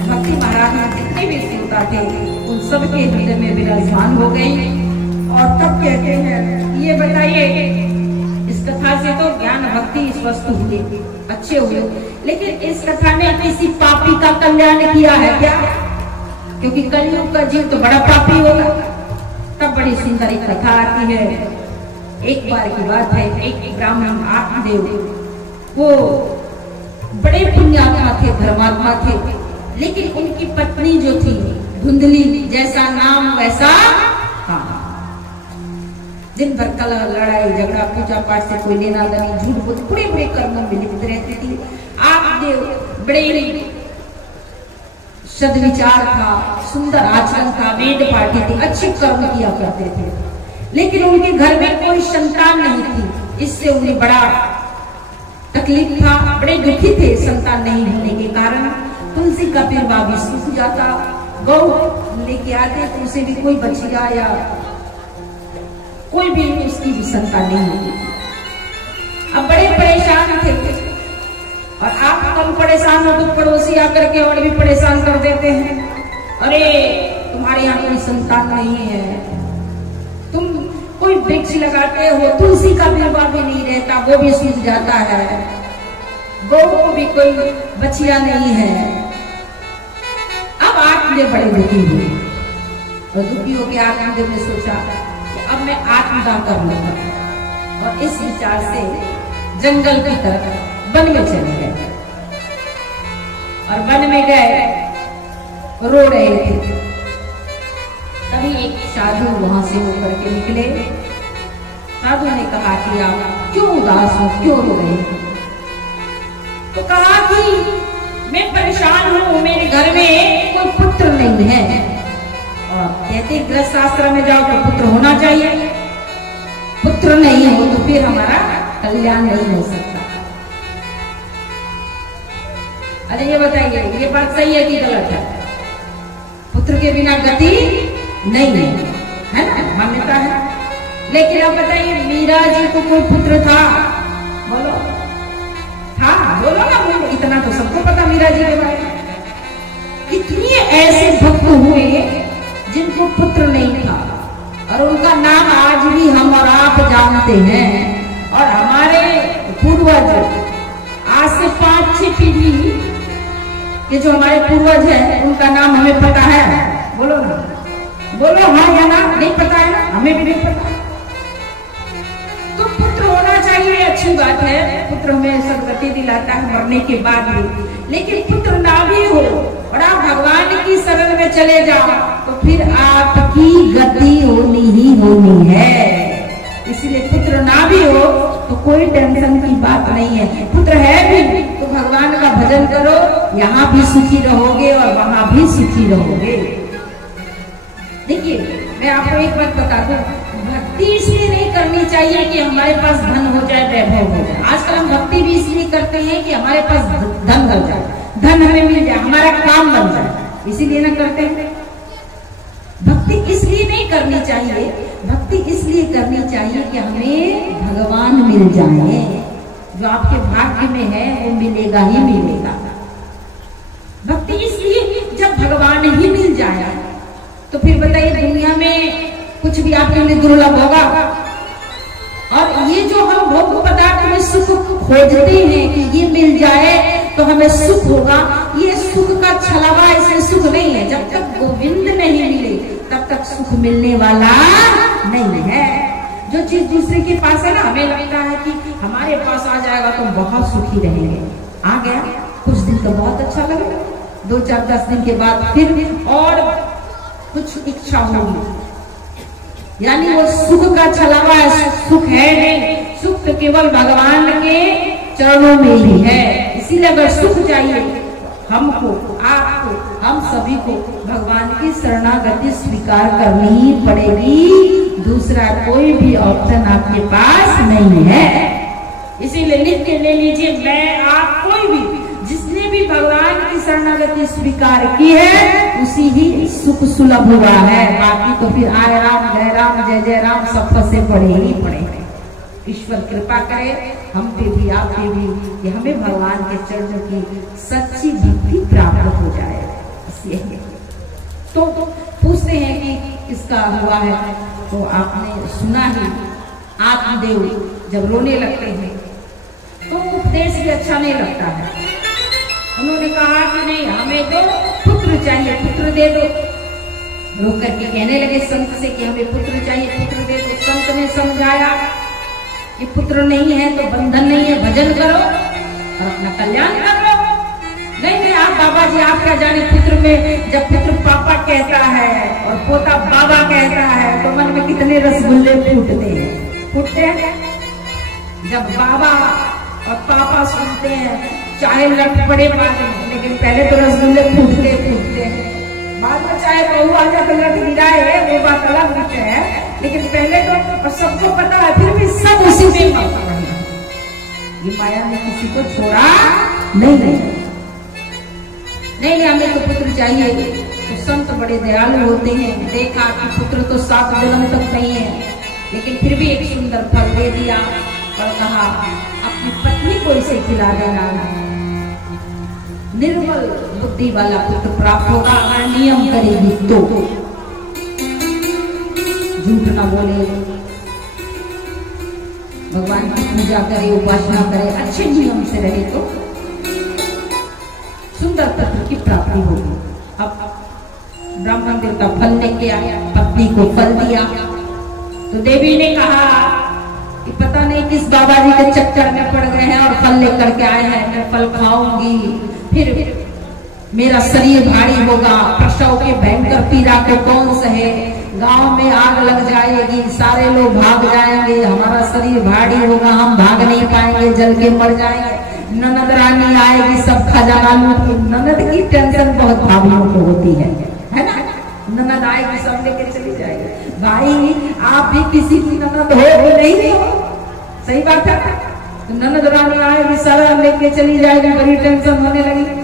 भक्ति महाराज जितने भी श्रोता थे उन सबके हृदय में विराजमान हो गई और तब कहते हैं ये बताइए, इस कथा से तो ज्ञान भक्ति स्वस्थ हुए, अच्छे हुए, लेकिन इस कथा ने किसी पापी का कल्याण किया है क्या? क्योंकि कलयुग का जीव तो बड़ा पापी होगा। तब बड़ी सुंदर एक कथा आती है। एक बार की बात है, एक ब्राह्मण आत्मदेव, वो बड़े पुण्यात्मा थे, धर्मात्मा थे, लेकिन उनकी पत्नी जो थी धुंधली, जैसा नाम वैसा हाँ, दिन भर कलह लड़ाई झगड़ा पूजा पाठ से कोई लेना देना, झूठ बोलते, बड़े बड़े कर्मों में लिप्त रहती थी। आपदेव बड़े सद्विचार था, सुंदर आचरण था, वेद पाठी थे, अच्छे कर्म किया करते थे, लेकिन उनके घर में कोई संतान नहीं थी। इससे उन्हें बड़ा तकलीफ था, बड़े दुखी थे संतान नहीं होने के कारण। तुलसी का पेड़ भी सूख जाता, गौ लेके आते तो उसे भी कोई बछिया या कोई भी उसकी भी संतान नहीं होती। अब बड़े परेशान थे, और आप कम परेशान हो तो पड़ोसी आकर के और भी परेशान कर देते हैं। अरे तुम्हारे यहाँ कोई संतान नहीं है, तुम कोई वृक्ष लगाते हो, तुलसी का पेड़ भी नहीं रहता, वो भी सूख जाता है, गौ को भी कोई बछिया नहीं है। अब आपने बड़े दुखी हुए, और दुखी होकर आपने ने सोचा कि अब मैं आत्मदाह कर लूंगा, और इस विचार से जंगल की तरफ वन में चले गए। और वन में गए, रो रहे थे, तभी एक साधु वहां से होकर के निकले। साधु ने कहा कि आप क्यों उदास हो, क्यों रो रहे हो? तो कहा कि मैं परेशान हूं, मेरे घर में कोई पुत्र नहीं है, और कहते गृहस्थ आश्रम में जाओ तो पुत्र होना चाहिए, पुत्र नहीं हो तो फिर हमारा कल्याण नहीं हो सकता। अरे ये बताइए, ये बात सही है कि गलत है? पुत्र के बिना गति नहीं है ना, मान्यता है। लेकिन अब बताइए, मीरा जी को कोई पुत्र था? बोलो, था? बोलो ना, बोलो, इतना तो सबको पता मीरा जी के बारे में। कितने ऐसे भक्त हुए जिनको पुत्र नहीं था, और उनका नाम आज भी हम और आप जानते हैं। और हमारे पूर्वज आज से 5-6 पीढ़ी ये जो हमारे पूर्वज हैं, उनका नाम हमें पता है? बोलो ना, बोलो हाँ या ना? नहीं पता है ना, हमें भी नहीं पता। तो पुत्र होना चाहिए, अच्छी बात है, पुत्र हमें सदगति दिलाता है मरने के बाद भी। लेकिन पुत्र ना भी हो और आप भगवान की शरण में चले जाओ तो फिर आपकी गति होनी ही होनी है। इसलिए पुत्र ना भी हो तो कोई टेंशन की बात नहीं है। पुत्र है भी तो भगवान का भजन करो, यहाँ भी सुखी रहोगे और वहां भी सुखी रहोगे। देखिए, मैं आपको एक बात बता दूं, भक्ति इसलिए नहीं करनी चाहिए कि हमारे पास धन हो जाए, वैभव हो जाए। आजकल हम भक्ति भी इसलिए करते हैं कि हमारे पास धन हो जाए, धन हमें मिल जाए, हमारा काम बन जाए, इसीलिए ना करते हैं। भक्ति इसलिए नहीं करनी चाहिए, भक्ति इसलिए करनी चाहिए कि हमें भगवान मिल जाए। जो आपके भाग्य में है वो मिलेगा ही मिलेगा। भक्ति इसलिए, जब भगवान ही मिल जाए तो फिर बताइए दुनिया में कुछ भी आपके लिए दुर्लभ होगा। और ये जो हम भोग पदार्थ में सुख खोजते हैं कि ये मिल जाए तो हमें सुख होगा, ये सुख का छलावा, इसमें सुख नहीं है। जब तक गोविंद नहीं मिले तब तक सुख मिलने वाला नहीं है। जो चीज दूसरे के पास है ना, हमें लगता है कि हमारे पास आ जाएगा तो बहुत सुखी रहेंगे। आ गया, कुछ दिन तो बहुत अच्छा लगेगा, 2-4-10 दिन के बाद फिर और कुछ इच्छा होगी, यानी वो सुख का छलावा है, सुख है नहीं। सुख तो केवल भगवान के चरणों में ही है। इसीलिए अगर सुख चाहिए हमको, आपको, हम सभी को भगवान की शरणागति स्वीकार करनी ही पड़ेगी। दूसरा कोई भी ऑप्शन आपके पास नहीं है। इसीलिए लिख के ले लीजिए, मैं आप कोई भी जिसने भी भगवान की शरणागति स्वीकार की है उसी ही सुख सुलभ हुआ है। बाकी तो फिर आय राम जय राम जय जय राम सब फंसे पड़े ही पड़े हैं। ईश्वर कृपा करे हम पे भी, आप पे भी, कि हमें भगवान के चरणों की सच्ची भक्ति प्राप्त हो जाए। इसलिए तो पूछते हैं कि किसका हुआ है, तो आपने सुना ही, आत्मदेव जब रोने लगते हैं तो उपदेश भी अच्छा नहीं लगता है। उन्होंने कहा कि नहीं, हमें तो पुत्र चाहिए, पुत्र दे दो। रो करके कहने लगे संत से कि हमें पुत्र चाहिए, पुत्र दे दो। संत ने समझाया कि पुत्र नहीं है तो बंधन नहीं है, भजन करो और अपना कल्याण कर लो। नहीं, आप बाबा महाराज आप क्या जाने पुत्र में जब पुत्र पापा कहता है और पोता बाबा कहता है तो मन में कितने रसगुल्ले फूटते हैं। जब बाबा और पापा सुनते हैं चाहे लट पड़े बाद में, लेकिन पहले तो रसगुल्ले फूटते हैं। बाद में चाहे बहू आ जाए तो लट गिराए, वो बात अलग है, लेकिन पहले तो सबको पता है, फिर भी सब उसी में मरता है। ये माया ने किसी को छोड़ा नहीं। हमें तो पुत्र चाहिए। तो संत बड़े दयालु होते हैं, देखा कि पुत्र तो 7 जन्म तक नहीं है, लेकिन फिर भी एक सुंदर फल दे दिया और कहा अपनी पत्नी को इसे खिला देना। निर्मल बुद्धि वाला पुत्र प्राप्त होगा अगर नियम करेगी तो। झूठ ना बोले, भगवान की पूजा करे, उपासना करे, अच्छे नियम से रहे तो सुंदर पुत्र की प्राप्ति होगी। अब ब्राह्मण देवता फल लेके आया, पत्नी को फल दिया तो देवी ने कहा कि पता नहीं किस बाबा जी के चक्कर में पड़ गए हैं और फल लेकर के आए हैं, मैं फल खाऊंगी फिर मेरा शरीर भारी होगा, प्रसव के भयंकर पीड़ा को कौन सहे, गांव में आग लग जाएगी, सारे लोग भाग जाएंगे, हमारा शरीर भारी होगा, हम भाग नहीं पाएंगे, जल के मर जाएंगे, ननद रानी आएगी, सब खजाना लूट। ननद की टेंशन बहुत भाभियों को होती है ना। ननद आएगी सब लेके चली जाएगी। भाई आप भी किसी की ननद हो नहीं हो, सही बात है। तो ननद रानी आएगी, सारा लेके चली जाएगी, बड़ी टेंशन होने लगी।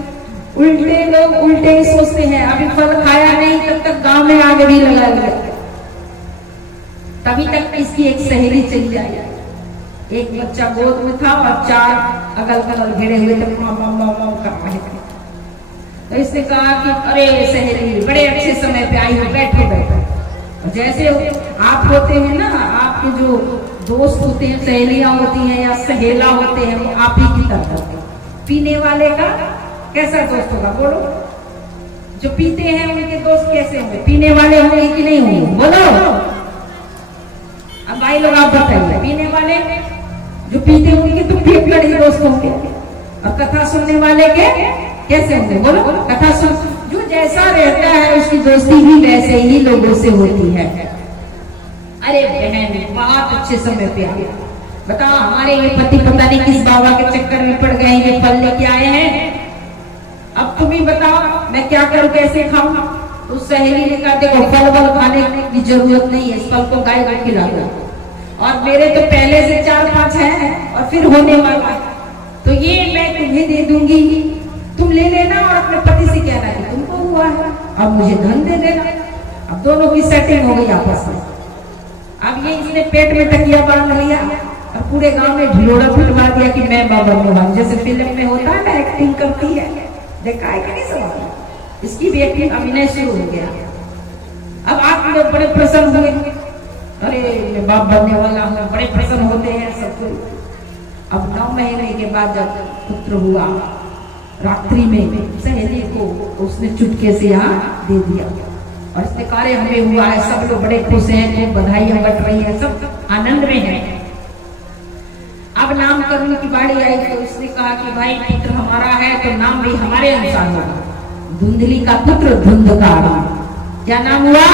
उल्टे लोग उल्टे ही सोचते हैं, अभी फल खाया नहीं तब तक गांव में आग भी लगा लिया, तभी तक इसकी एक सहेली चली जाएगी। एक बच्चा गोद में था और 4 अगल बगल घेरे हुए थे, मामा कर रहे थे। तो इसने कहा कि अरे सहेली बड़े अच्छे समय पे आई हो, बैठो। और जैसे आप होते हैं ना, आपके जो दोस्त होते हैं, सहेलियां होती हैं या सहेला होते हैं, वो आप ही की तरह होते हैं। पीने वाले का कैसा दोस्त होगा बोलो? जो पीते हैं उनके दोस्त कैसे होंगे? पीने वाले होंगे कि नहीं होंगे बोलो? अब भाई लोग आप बताइए, पीने वाले जो पीते होंगे तो फेफड़े ही दोस्त होंगे, और कथा सुनने वाले के कैसे होंगे बोलो? कथा सुन जो जैसा रहता है उसकी दोस्ती भी वैसे ही लोगों से होती है। अरे बहन बहुत अच्छे समय पे आ गया, बताओ हमारे ये पति पता नहीं किस बाबा के चक्कर में पड़ गए, ये फल लेके आए हैं, अब तुम ही बताओ मैं क्या करूं, कैसे खाऊं? तो सहेली ने कहा देखो फल खाने की जरूरत नहीं है, इस फल को गाय को खिला दो, और मेरे तो पहले से 4-5 हैं और फिर होने वाला, तो ये मैं तुम्हें दे दूंगी, तुम ले लेना और अपने पति से कहना कि तुमको हुआ है, अब मुझे धन दे देना। अब दोनों की सेटिंग हो गई आपस में। अब ये इसने पेट में तकिया बांध लिया और पूरे गांव में ढिलोड़ा पिटवा दिया कि मैं बाबा मोहन, जैसे फिल्म में होता है ना, एक्टिंग करती है, देखा है कि नहीं सब? इसकी भी एक्टिंग अभिनय शुरू हो गया। अब आप लोग बड़े प्रसन्न हुए, अरे मैं बाप बनने वाला हूँ, बड़े प्रसन्न होते हैं सब कोई। अब 9 महीने के बाद जब पुत्र हुआ, रात्रि में सहेली को उसने चुटके से यहाँ दे दिया और इसने कार्य हमें हुआ है, सब लोग बड़े खुश हैं, खूब बधाइयां बट रही है, सब आनंद में है। अब नामकरण की बारी आई तो उसने कहा कि भाई पुत्र हमारा है तो नाम भी हमारे अनुसार होगा। धुंधली का पुत्र धुंधकारी, क्या नाम हुआ?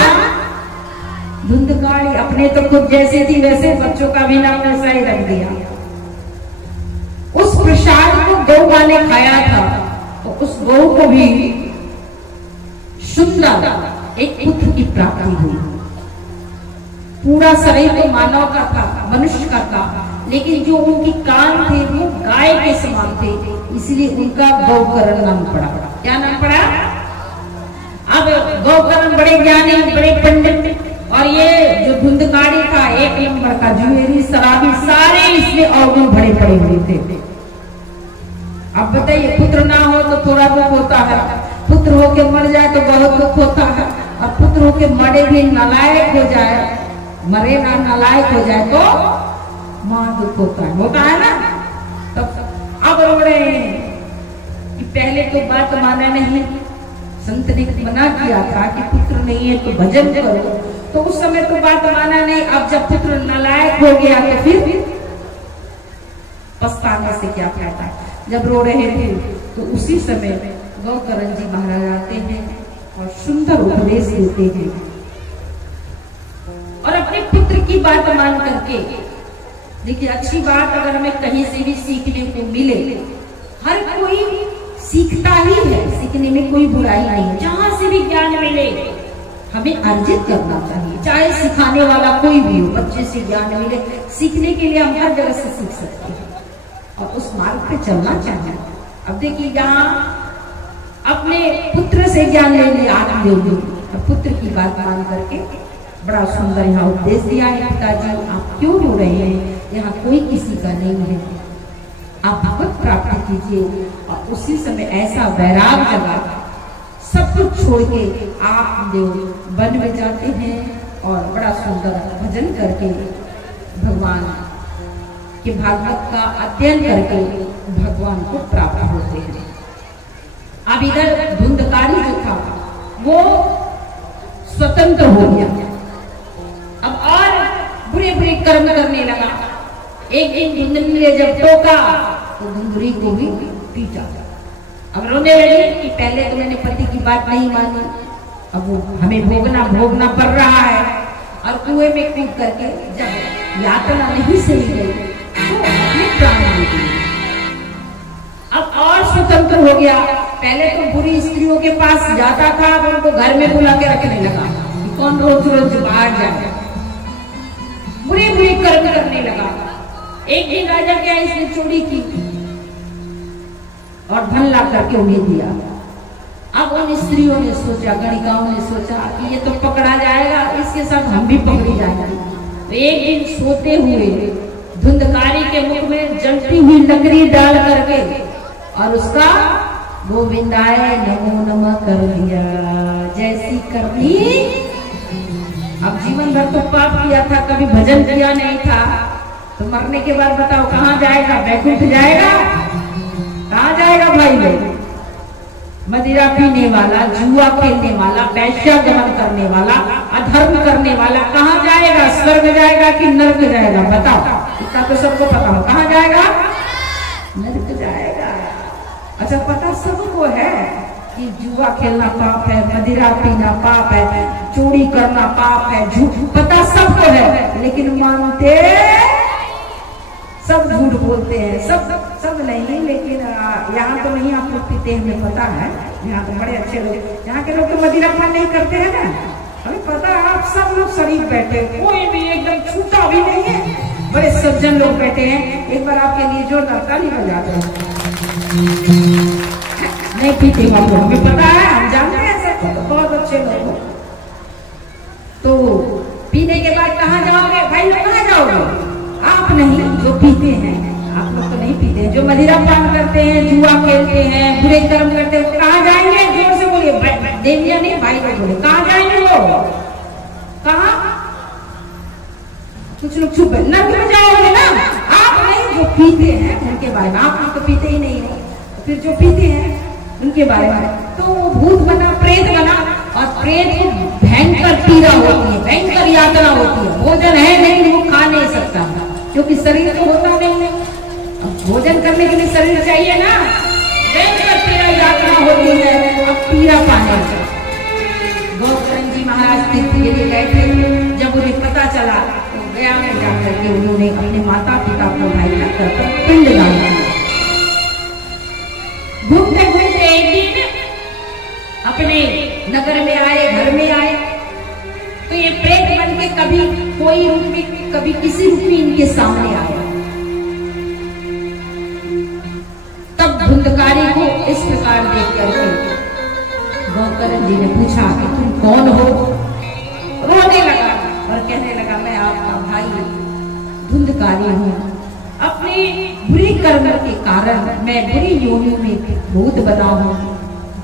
धुंधकारी। अपने तो खुद जैसे थी वैसे बच्चों का भी नाम वैसा ही रख दिया। उस प्रसाद को गौ माँ ने खाया था तो उस गौ को भी सुंदर एक पुत्र की प्राप्ति हुई। पूरा शरीर तो मानव का था, मनुष्य का था, लेकिन जो उनकी कान थे वो गाय के समान थे, इसलिए उनका गौकरण नाम पड़ा। क्या नाम पड़ा? अब गौकरण बड़े ज्ञानी, बड़े पंडित, और ये जो धुंधकारी था 1 नंबर का जुएरी, शराबी, सारे इसमें अवगुण भरे पड़े हुए थे। अब बताइए पुत्र ना हो तो थोड़ा दुख होता है, पुत्र होके मर जाए तो बहुत दुख होता है, और पुत्र होके मरे भी नालायक हो जाए, मरे ना नालायक हो जाए तो मां दुख होता है ना। तब अब रो रहे हैं कि पहले तो बात माना नहीं, संत ने मना किया था कि पुत्र नहीं है तो भजन करो, तो उस समय तो बात माना नहीं। अब जब पुत्र नालायक हो गया तो फिर पछताने से क्या फायदा। जब रो रहे थे तो उसी समय गौकरण जी महाराज आते हैं और सुंदर उपदेश देते हैं और अपने पुत्र की बात मान करके, देखिए अच्छी बात अगर हमें कहीं से भी सीखने को मिले, हर कोई सीखता ही है, सीखने में कोई बुराई नहीं है। जहां से भी ज्ञान मिले हमें अर्जित करना चाहिए, चाहे सिखाने वाला कोई भी हो। बच्चे से ज्ञान मिले, सीखने के लिए हम हर जगह से सीख सकते हैं और उस मार्ग पे चलना चाहिए। अब देखिए यहाँ अपने पुत्र से ज्ञान ले लिया आत्मदेव जी, पुत्र की बात मान करके बड़ा सुंदर यहाँ उपदेश दिया है। पिताजी आप क्यों रो रहे हैं, यहाँ कोई किसी का नहीं है, आप भगवत प्राप्ति कीजिए। और उसी समय ऐसा वैराग जगा, सब कुछ छोड़ के आप देव वन में जाते हैं और बड़ा सुंदर भजन करके भगवान के भागवत का अध्ययन करके भगवान को प्राप्त होते हैं। अब इधर धुंधकारी जो था वो स्वतंत्र हो गया, अब और बुरे बुरे कर्म करने लगा। एक दिन धुंधुरी ने जब टोका तो धुंधुरी को भी पीटा। अब रोने लगी कि पहले तो मैंने पति की बात नहीं मानी, अब वो हमें भोगना पड़ रहा है। और कुएं में कूद करके जब यातना नहीं सही गई तो अपने प्राण दे दिए। अब और स्वतंत्र हो गया। पहले तो बुरी स्त्रियों के पास जाता था, अब उनको घर में बुला के रखने लगा कि कौन रोज रोज बाहर जाए, बुरे बुरे कर्म करने लगा। एक दिन राजा क्या इसने चोरी की और धन ला करके उन्हें दिया। अब उन स्त्रियों ने सोचा, गणिकाओं ने सोचा कि ये तो पकड़ा जाएगा, इसके साथ हम भी पकड़ी जाएंगे। तो एक दिन सोते हुए धुंधकारी के मुख में जलती हुई लकड़ी डाल करके और उसका गोविंदाय नमो नमः कर दिया। जैसी करनी, अब जीवन भर तो पाप किया था, कभी भजन किया नहीं था, तो मरने के बाद बताओ कहाँ जाएगा, वैकुंठ जाएगा? कहाँ जाएगा भाई लोग? मदिरा पीने वाला, जुआ खेलने वाला, वैश्यागमन करने वाला, अधर्म करने वाला कहाँ जाएगा? स्वर्ग जाएगा कि नर्क जाएगा? बताओ, इतना तो सबको पता हो। कहाँ जाएगा? नर्क जाएगा। अच्छा, पता सबको है कि जुआ खेलना पाप है, मदिरा पीना पाप है, चोरी करना पाप है, झूठ, पता सबको है, लेकिन मानते सब, झूठ बोलते हैं सब नहीं। लेकिन यहाँ तो नहीं, आप लोग पीते हैं, हमें पता है, यहाँ तो बड़े अच्छे लोग, यहाँ के लोग तो मदिरा पान नहीं करते हैं ना, हमें पता है। आप सब लोग शरीफ बैठे, कोई भी एकदम छूटा भी नहीं है, बड़े सज्जन लोग बैठे हैं। एक बार आपके लिए जोरदार ताली बजाते हैं। नहीं पीते हम लोग, हमें पता है, हम जानते हैं सब, बहुत अच्छे लोग। तो पीने के बाद कहाँ जाओगे भाई लोग? कहाँ जाओगे? आप नहीं, जो पीते हैं, आप लोग तो नहीं पीते हैं, जो मदिरा पान करते हैं, जुआ खेलते हैं, बुरे कर्म करते हैं, कहाँ जाएंगे? जोर से बोलिए, देविया नहीं, भाई लोग बोले, कहाँ जाएंगे वो? कहाँ? कुछ लोग चुप है, नर्क में जाओगे ना। आप नहीं, जो पीते हैं उनके बारे में, आप तो पीते ही नहीं हो, फिर जो पीते हैं उनके बारे में। तो वो भूत बना, प्रेत बना, और प्रेत को भयंकर पीड़ा होती है, भयंकर यातना होती है। भोजन है नहीं, वो खा नहीं सकता क्योंकि शरीर तो होता नहीं है। अब भोजन करने के लिए शरीर चाहिए ना, भयंकर पीड़ा यातना होती है। अब पीड़ा पाने गौकरण जी महाराज तीर्थ के लिए गए थे। जब उन्हें पता चला तो गया में जाकर के उन्होंने अपने माता पिता को भाई कर पिंड दान किया। घूमते घूमते एक दिन अपने नगर में आए, घर में आए, तो ये प्रेत बन के कभी कोई रूप में, कभी किसी रूप में इनके सामने आया। तब धुंधकारी को इस प्रकार देख करके गौकरण जी ने पूछा कि तुम कौन हो? रोने लगा और कहने लगा, मैं आपका भाई धुंधकारी हूँ। अपने बुरी कर्म के कारण मैं बुरी योनि में भूत बना हूँ,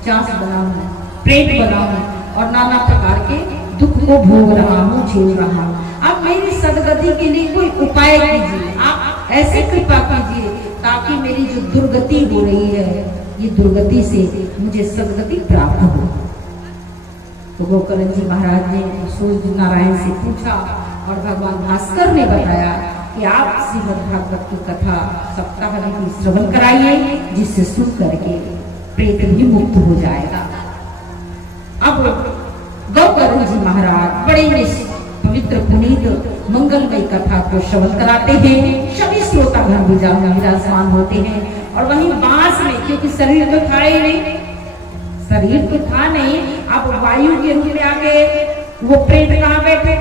जांच बना हूँ, प्रेत बना हूँ और नाना प्रकार के दुख को भोग रहा हूँ, झेल रहा हूँ। अब मेरी सदगति के लिए कोई उपाय कीजिए, आप ऐसे कृपा कीजिए ताकि मेरी जो दुर्गति हो रही है, ये दुर्गति से मुझे सदगति प्राप्त हो। तो गौकरण जी महाराज ने सूर्य नारायण से पूछा और भगवान भास्कर ने बताया कि आप श्रीमद् भागवत की कथा सप्ताह में श्रवण कराइए, जिससे सुन करके प्रेत भी मुक्त हो जाएगा। अब गौकर्ण जी महाराज बड़े पवित्र पुनीत मंगलमय कथा को श्रवण कराते हैं। सभी श्रोतागण विराजमान होते हैं और वहीं बांस में, क्योंकि शरीर तो था ही नहीं, शरीर तो था नहीं, अब वायु के रूप में आके वो प्रेत कहाँ बैठे,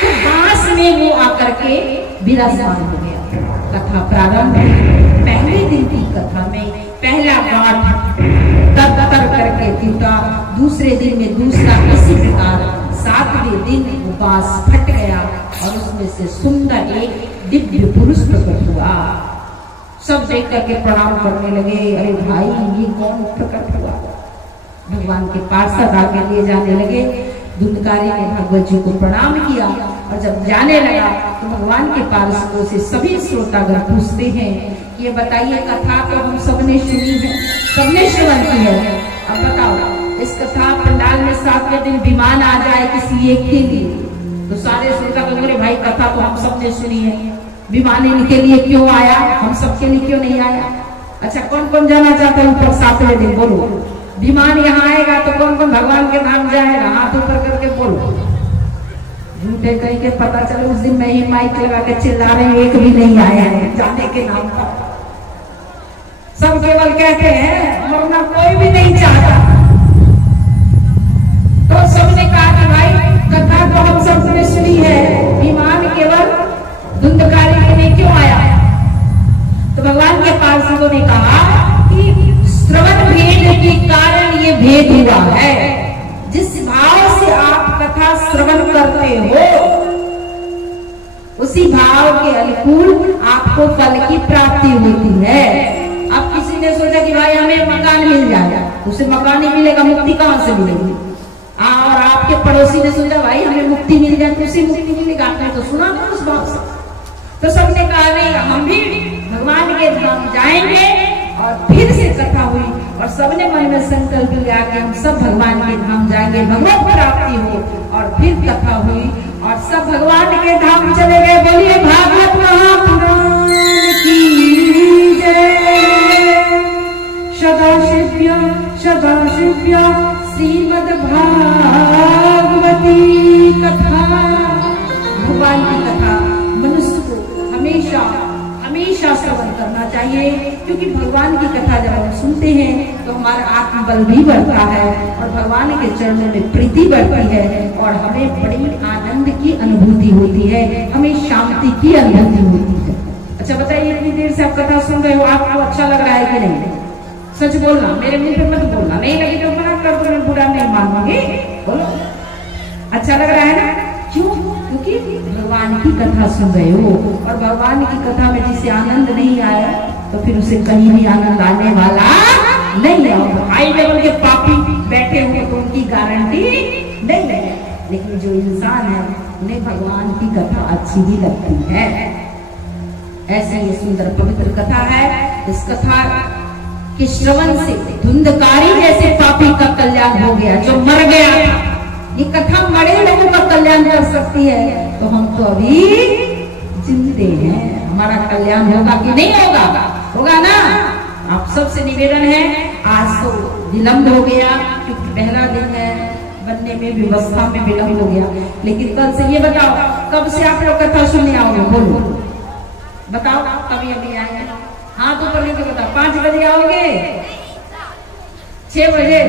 तो बांस में वो आकर के विराजमान हो गया। कथा प्रारंभ, पहले दिन की कथा में पहला गांठ तर करके टूटा, दूसरे दिन में दूसरा, इसी प्रकार 7वें दिन वो बांस फट गया और उसमें से सुंदर एक दिव्य पुरुष प्रकट हुआ। सब देख करके प्रणाम करने लगे, अरे भाई ये कौन प्रकट हुआ। भगवान के पार्षद आगे लिए जाने लगे। धुंधकारी ने भगवत जी को प्रणाम किया और जब जाने लगा तो भगवान के पार्षदों से सभी श्रोतागण पूछते हैं कि ये बताइए, कथा तो हम सबने सुनी है, सबने श्रवण की है, अब बताओ इस कथा पंडाल में 7वें दिन विमान आ जाए किसी एक के लिए, तो सारे श्रोतागण बोले भाई कथा तो हम सबने सुनी है, विमान इनके लिए क्यों आया, हम सबके लिए क्यों नहीं आया। अच्छा कौन कौन जाना चाहता है ऊपर 7वें दिन, बोलो। विमान यहाँ आएगा तो कौन कौन भगवान के नाम जाएगा, हाथ ऊपर करके बोलो। झूठे कहीं के पता चले उस दिन मैं ही माइक लगा के चिल्ला रहे हैं, एक भी नहीं आया है जाने के नाम पर। सब केवल कहते हैं मरना कोई भी नहीं चाहता। तो सबने कहा कि भाई कथा तो हम सबने सुनी है, विमान केवल धुंधकारी के लिए क्यों आया। तो भगवान के पार्षदों ने कहा कि श्रवण भेद के कारण ये भेद हुआ है। जिस भाव से आप कथा श्रवण करते हो उसी भाव के अनुकूल आपको फल की प्राप्ति होती है। अब किसी ने सोचा कि भाई हमें मकान मिल जाएगा, उसे मकान नहीं मिलेगा, मुक्ति कहां से मिलेगी। और आपके पड़ोसी ने सोचा भाई हमें मुक्ति मिल जाए, तो उसे मुक्ति मिलेगा, आपने तो सुना था उस बात से। तो सबने कहा नहीं हम भी भगवान के धाम जाएंगे। और फिर से कथा हुई और सबने मन में संकल्प लिया कि हम सब भगवान के धाम जाएंगे, भगवत प्राप्ति हो। और फिर कथा हुई और सब भगवान के धाम चले गए। बोलिए भागवत महापुराण की जय। सदाशिव्य सदाशिव्य श्रीमद् भागवती कथा। भगवान की कथा मनुष्य को हमेशा हमेशा श्रवण करना चाहिए, क्योंकि भगवान की कथा जब हम सुनते हैं तो हमारा आत्मबल भी बढ़ता है और भगवान के चरणों में प्रीति बढ़ती है और हमें बड़ी आनंद की अनुभूति होती है, हमें शांति की अनुभूति होती है। अच्छा बताइए इतनी देर से आप कथा सुन रहे हो, आपको अच्छा लग रहा है कि नहीं? सच बोलना, मेरे मुंह पे मत बोलना, नहीं लगी तो मना कर दो, मैं बुरा नहीं मानूंगी। बोलो अच्छा लग रहा है ना? क्यों? क्योंकि भगवान की कथा सुन रहे हो और भगवान की कथा में जिसे आनंद नहीं आया तो फिर उसे कहीं भी आनंद आने वाला नहीं है। हाई लेवल के पापी बैठे हुए तो उनकी गारंटी नहीं है, लेकिन जो इंसान है उन्हें भगवान की कथा अच्छी ही लगती है। ऐसे ही सुंदर पवित्र कथा है। इस कथा के श्रवण से धुंधकारी जैसे पापी का कल्याण हो गया, जो मर गया था। ये कथा मरे लोगों का कल्याण कर सकती है, तो हम तो अभी जिंदे हैं, हमारा कल्याण होगा कि नहीं होगा? होगा ना। आप सबसे निवेदन है, आज तो विलंब हो गया क्योंकि पहला दिन है, बनने में व्यवस्था में विलंब हो गया, लेकिन कल से ये बताओ कब से आप लोग कथा सुनने आओगे? बोलो बताओ कभी अभी आएंगे? हाथ ऊपर लेके बताओ। 5 बजे आओगे? 6 बजे?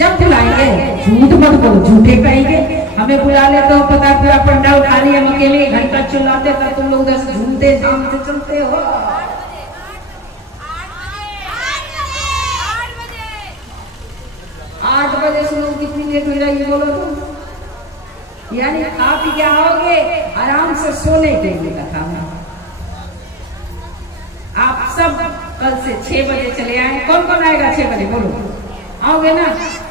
जब बुलाएंगे, झूठ मत बोलो, झूठे कहेंगे। हमें बुला ले तो पता पूरा पंडाल खाली, हम अकेले घंटा चिल्लाते तो तुम लोग झूठे धाम से चलते हो। 8 बजे सुनो, कितनी लेट हो जाएगी बोलो तुम? यानी खा पी के आओगे आराम से सोने के लिए कथा में। आप सब कल से 6 बजे चले आए। कौन कौन आएगा 6 बजे? बोलो आओगे ना?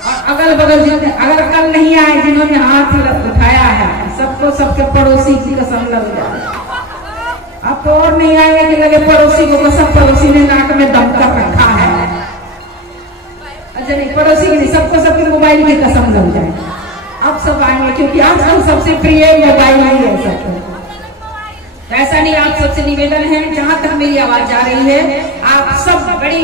और अगल बगल जितने अगर कल नहीं आए जिन्होंने हाथ उठाया है, सबको सबके पड़ोसी की कसम लग जाए। अब तो और नहीं आएंगे कि लगे पड़ोसी को, सब पड़ोसी ने नाक में दम कर रखा है। अच्छा नहीं, पड़ोसी की नहीं, सबको सबके मोबाइल की कसम लग जाए। अब सब आएंगे क्योंकि आजकल सबसे प्रिय मोबाइल ही है सबको। ऐसा नहीं, आप सबसे निवेदन है, जहां तक मेरी आवाज आ रही है, आप सब बड़ी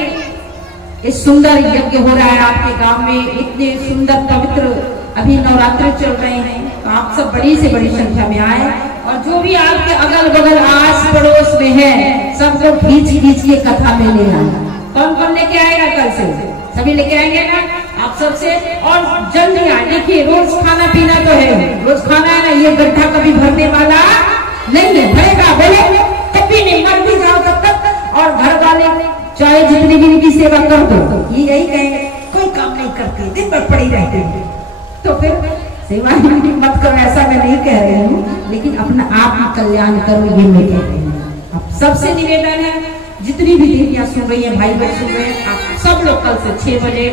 इस सुंदर यज्ञ हो रहा है आपके गांव में, इतने सुंदर पवित्र अभी नवरात्रि चल रहे हैं, तो आप सब बड़ी से बड़ी संख्या में आए और जो भी आपके अगल बगल आस पड़ोस में है सबको खींच खींच के कथा में ले आए। कौन कौन लेके आएगा कल से? सभी लेके आएंगे ना आप सबसे, और जल्दी आए। देखिए रोज खाना पीना तो है, रोज खाना है ना, ये गड्ढा कभी भरने वाला नहीं है, भरेगा बोले कभी नहीं, मर भी जाओ तब तक। और घर वाले चाहे जितनी भी इनकी सेवा कर दो, ये यही कहेंगे कोई काम नहीं करते, दिन भर पड़ी रहते हैं, तो फिर सेवा मत करो, ऐसा मैं नहीं कह रही हूँ, लेकिन अपना आप ही कल्याण करो, ये मैं कह रही हूँ। अब सबसे निवेदन है, जितनी भी दीदियां सुन रही है, भाई बहन सुन रहे हैं, आप सब लोग कल से 6 बजे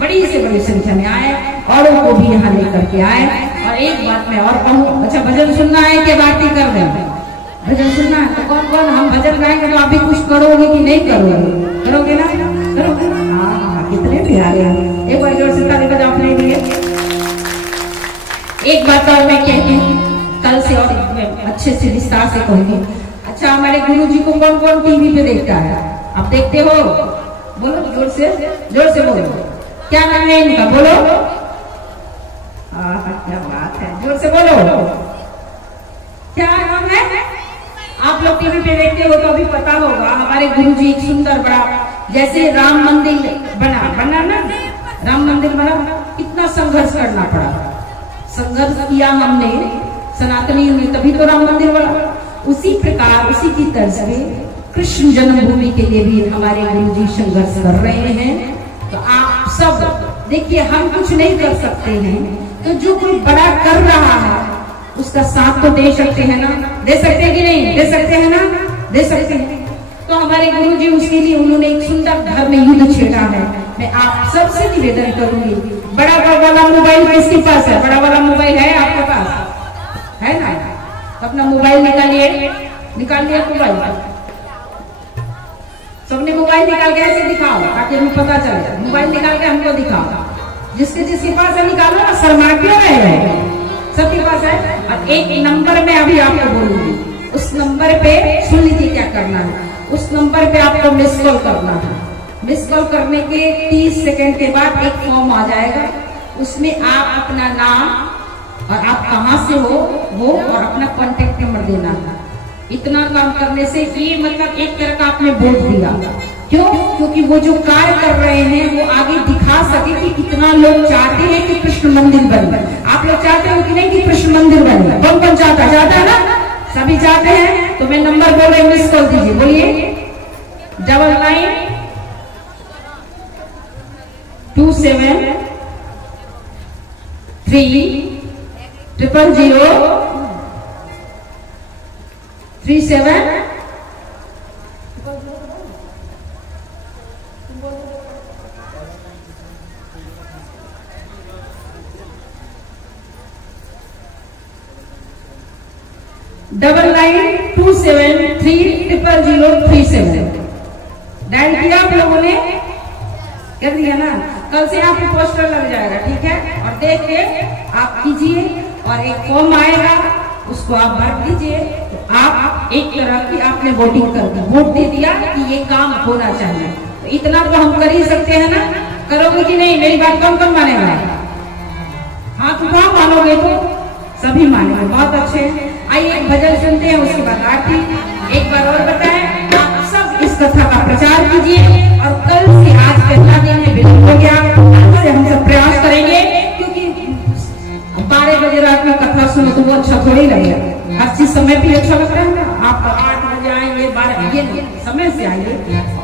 बड़ी से बड़ी संख्या में आए, औरों को भी यहाँ लेकर के आए। और एक बात मैं और कहूँ, अच्छा भजन सुनना है कि बातें कर रहे हैं? भजन सुनना है तो कौन कौन हम भजन गाएंगे, तो आप भी कुछ करोगे कि नहीं करोगे? करोगे ना? करोगे? हाँ, कितने प्यारे हैं। एक बार जोर से ताली बजाओ अपने लिए। एक बात और मैं कहती हूँ, कल से और अच्छे से विस्तार से कहूंगी। अच्छा, हमारे गुरु जी को कौन कौन टीवी पे देखता है? आप देखते हो? बोलो जोर से बोलो, क्या नाम है इनका? बोलो। क्या बात है, जोर से बोलो, क्या नाम है? आप लोग टीवी पे देखते हो तो अभी पता होगा, हमारे गुरुजी एक सुंदर बड़ा, जैसे राम मंदिर बना ना, राम मंदिर बना, कितना संघर्ष करना पड़ा, संघर्ष किया हमने सनातनी में, तभी तो राम मंदिर बना। उसी प्रकार उसी की तर्ज पे कृष्ण जन्मभूमि के लिए भी हमारे गुरुजी संघर्ष कर रहे हैं। तो आप सब देखिए, हम कुछ नहीं कर सकते हैं, तो जो कोई बड़ा कर रहा है उसका साथ तो दे सकते हैं ना, दे सकते हैं कि नहीं? दे सकते हैं ना, दे सकते हैं। तो हमारे गुरुजी उसके लिए उन्होंने एक सुंदर धर्म युद्ध छेड़ा है। मैं आप सबसे निवेदन करूंगी, बड़ा वाला मोबाइल किसके पास है? बड़ा वाला मोबाइल है आपके पास? है ना? अपना मोबाइल निकालिए, निकाल लिया मोबाइल, सबने मोबाइल निकाल के ऐसे दिखाओ ताकि हमें पता चले। मोबाइल निकाल के हमको दिखाओ, जिसके पास है निकालो ना, शर्मा क्यों रहे? सबके पास है। और एक नंबर में अभी आपको बोलूंगी, उस नंबर पे सुन लीजिए क्या करना है। उस नंबर पे आपको मिस कॉल करना है। मिस कॉल करने के 30 सेकंड के बाद एक फॉर्म आ जाएगा, उसमें आप अपना नाम और आप कहाँ से हो वो और अपना कॉन्टेक्ट नंबर देना है। इतना काम करने से ये मतलब एक तरह का आपने बोल दिया। क्यों? क्योंकि वो जो कार्य कर रहे हैं वो आगे दिखा सके कि कितना लोग चाहते हैं कि कृष्ण मंदिर बने। आप लोग चाहते हो कि नहीं कि कृष्ण मंदिर बने? कौन कौन चाहता है ना? सभी चाहते हैं। तो मैं नंबर बोल रही हूँ, मिस कॉल दीजिए, बोलिए 99 27 3 000 37 9927300037 डायल किया आप लोगों ने? कर दिया ना? कल से यहाँ पे पोस्टर लग जाएगा, ठीक है? और देख के आप कीजिए, और एक फॉर्म आएगा उसको आप भर दीजिए। तो आप एक तरह की आपने वोटिंग कर दी, वोट दे दिया कि ये काम होना चाहिए। तो इतना तो हम कर ही सकते हैं ना? करोगे कि नहीं? मेरी बात कौन कौन मानेगा? हाथ उठाओ, मानोगे तो सभी मानेंगे। बहुत अच्छे। आइए एक भजन सुनते हैं, उसके बाद आरती। एक बार और बताएं, आप सब इस कथा का प्रचार कीजिए। और कल से, आज पहला दिन है, विलंब हो गया, हम सब प्रयास करेंगे, क्योंकि 12 बजे रात में कथा सुनो तो वो अच्छा थोड़ी लगेगा। हर चीज समय भी अच्छा लगता है ना। आप 8 बजे आएंगे, 12 ये समय से आइए,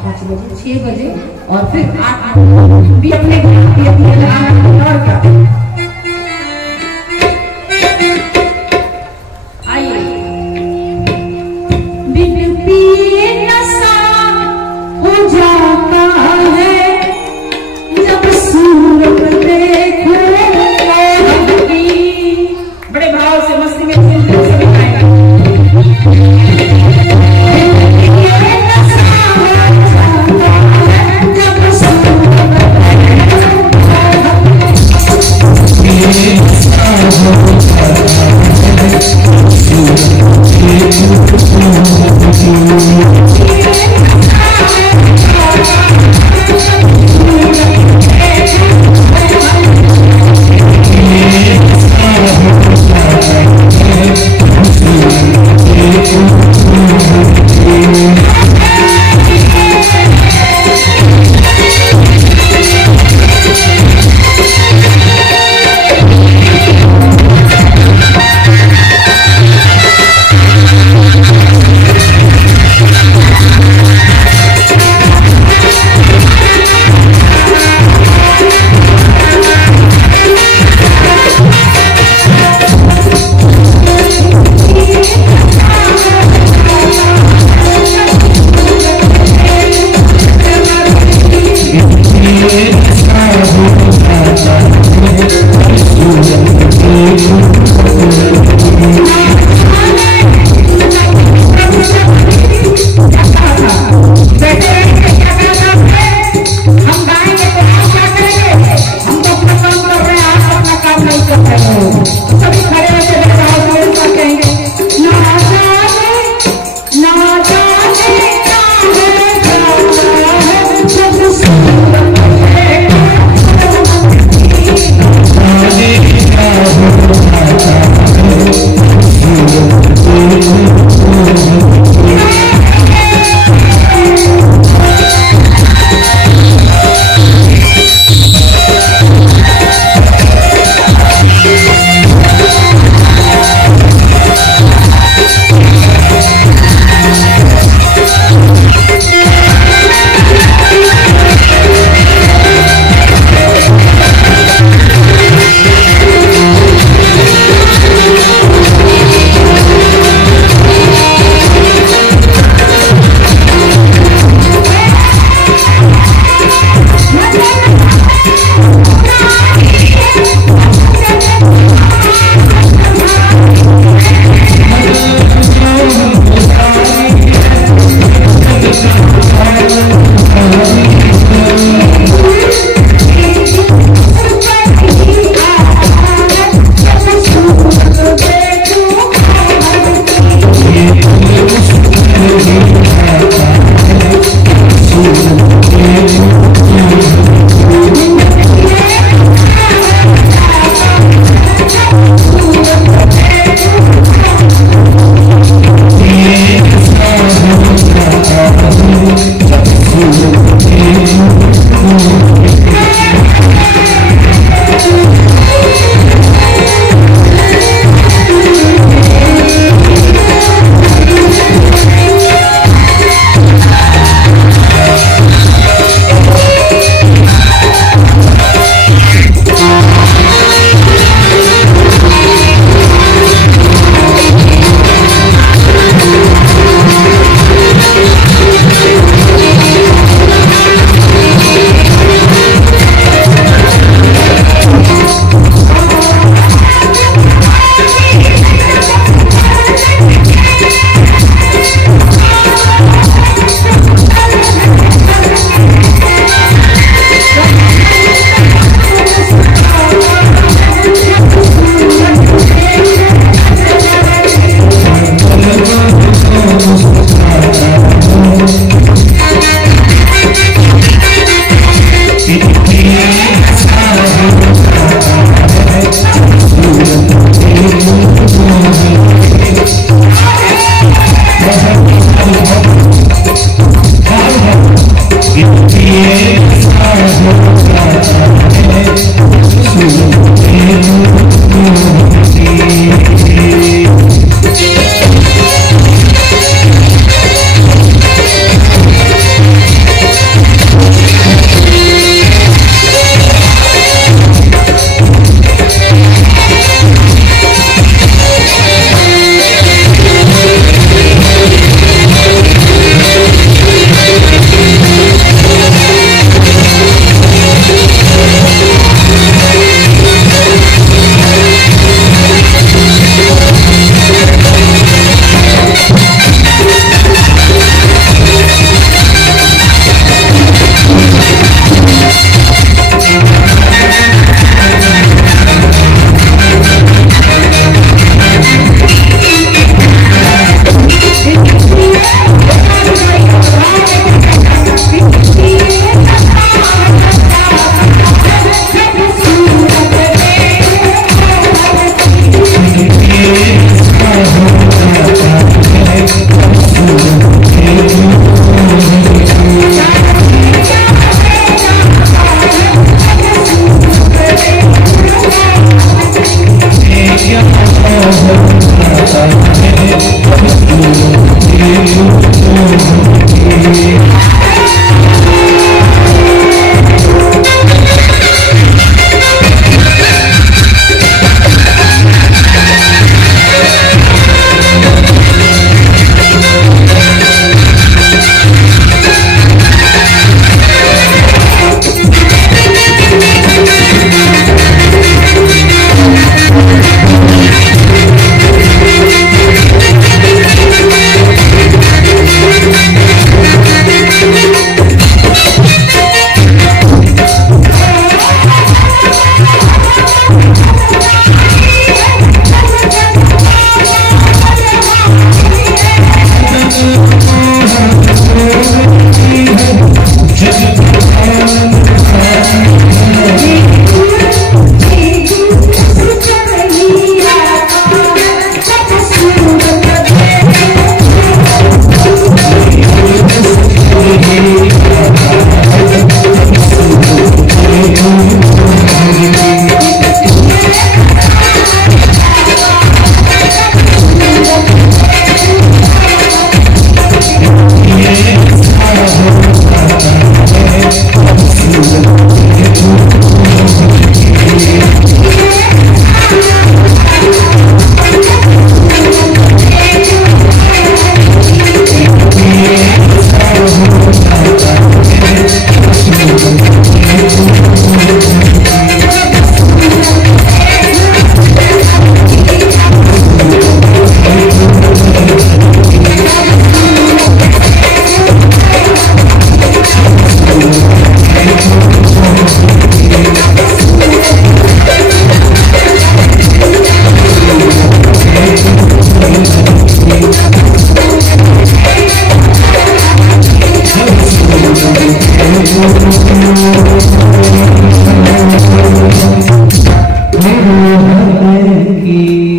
5 बजे 6 बजे, और फिर 8 भी अपने और क्या।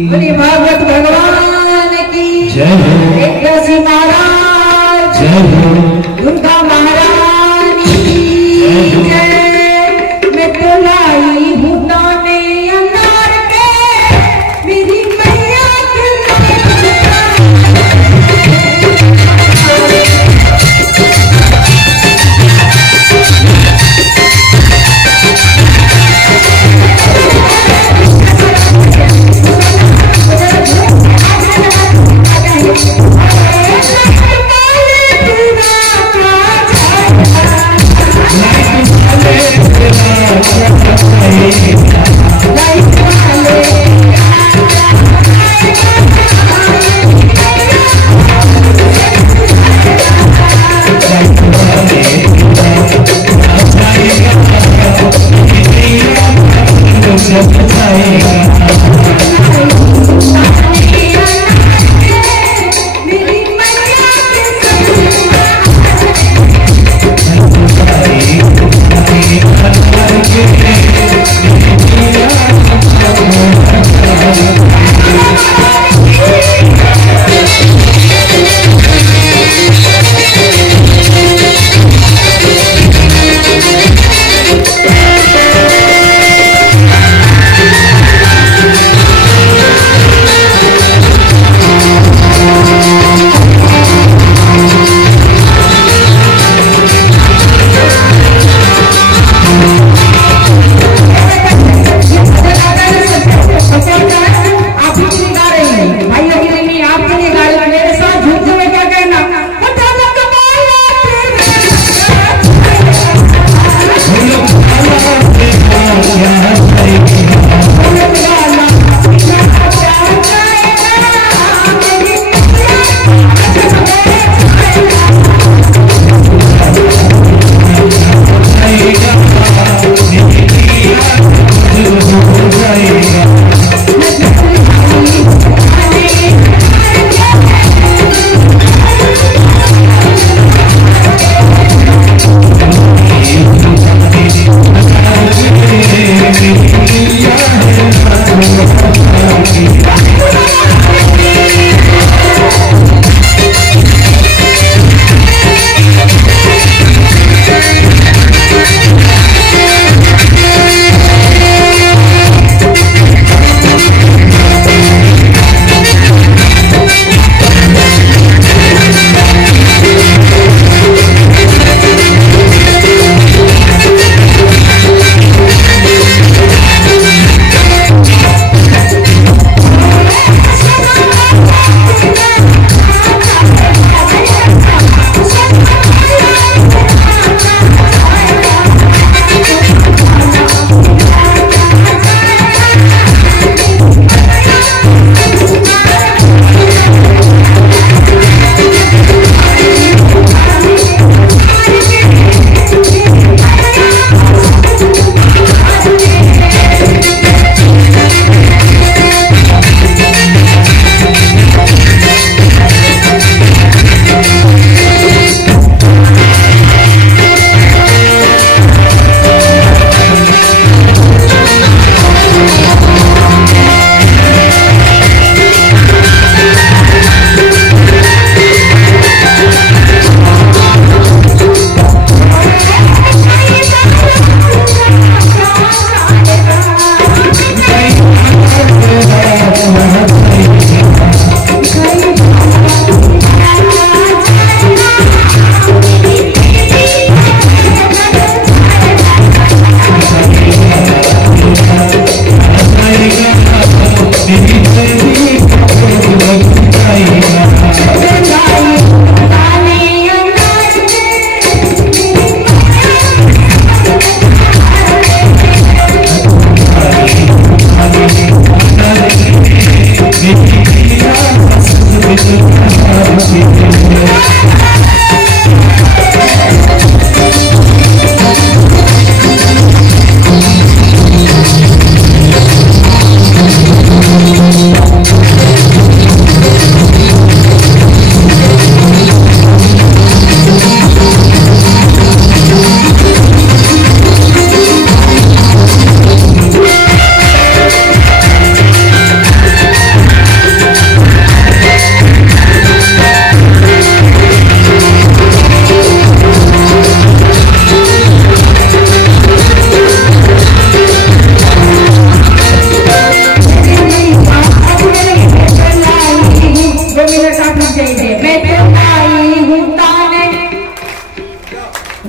बोलिए भागवत भगवान की जय हो। एक काशी महाराज जय हो। दुर्गा महारानी की जय। मैं तो लाई हूँ दाने अनार पे, मेरी मैया के नाम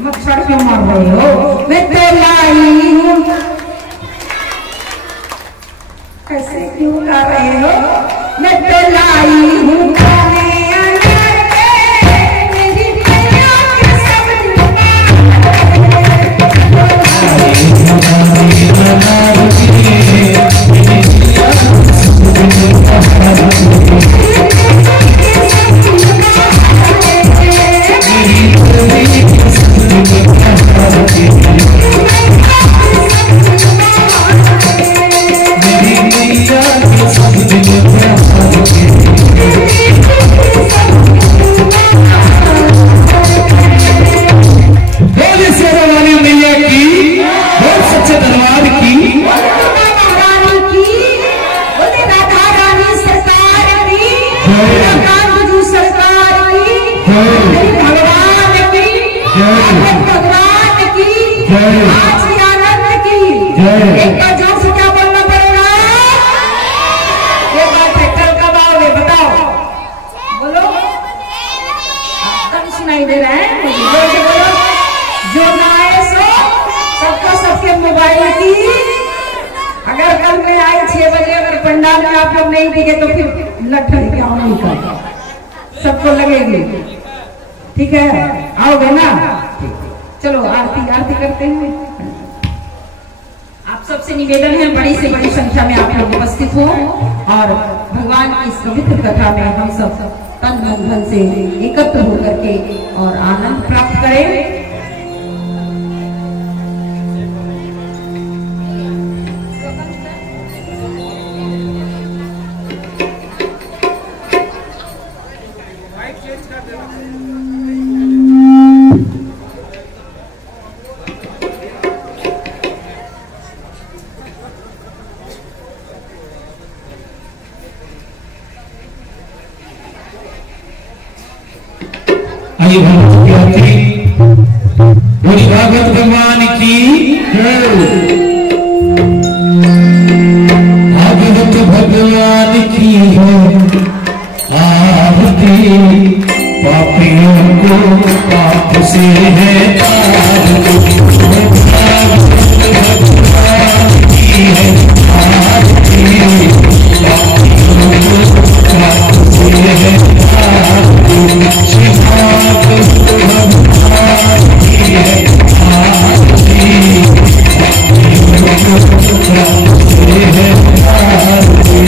मच्छर क्यों मार रहे हो? मैं तो लाई हूँ। ऐसे क्यों गा रहे हो? मैं तो लाई हूँ खाने अनार के, मेरी मैया के सब मोबाइल की। अगर कल मैं आई 6 बजे अगर पंडाल में आप लोग नहीं दिखे तो फिर लठन क्या होगा, सबको लगेगी। ठीक है, आओगे ना? चलो आरती आरती करते हैं। आप सबसे निवेदन है बड़ी से बड़ी संख्या में आप लोग उपस्थित हो और भगवान की इस पवित्र कथा में हम सब तन मन धन से एकत्र होकर के और आनंद प्राप्त करें। बोली भागवत भगवान की भागवत भगवान की है आरती, पापियों को पाप से है आरती, भागवत भगवान की है आरती, पापियों को पाप से है आरती, भागवत भगवान की है आरती, पापियों को पाप से है आरती।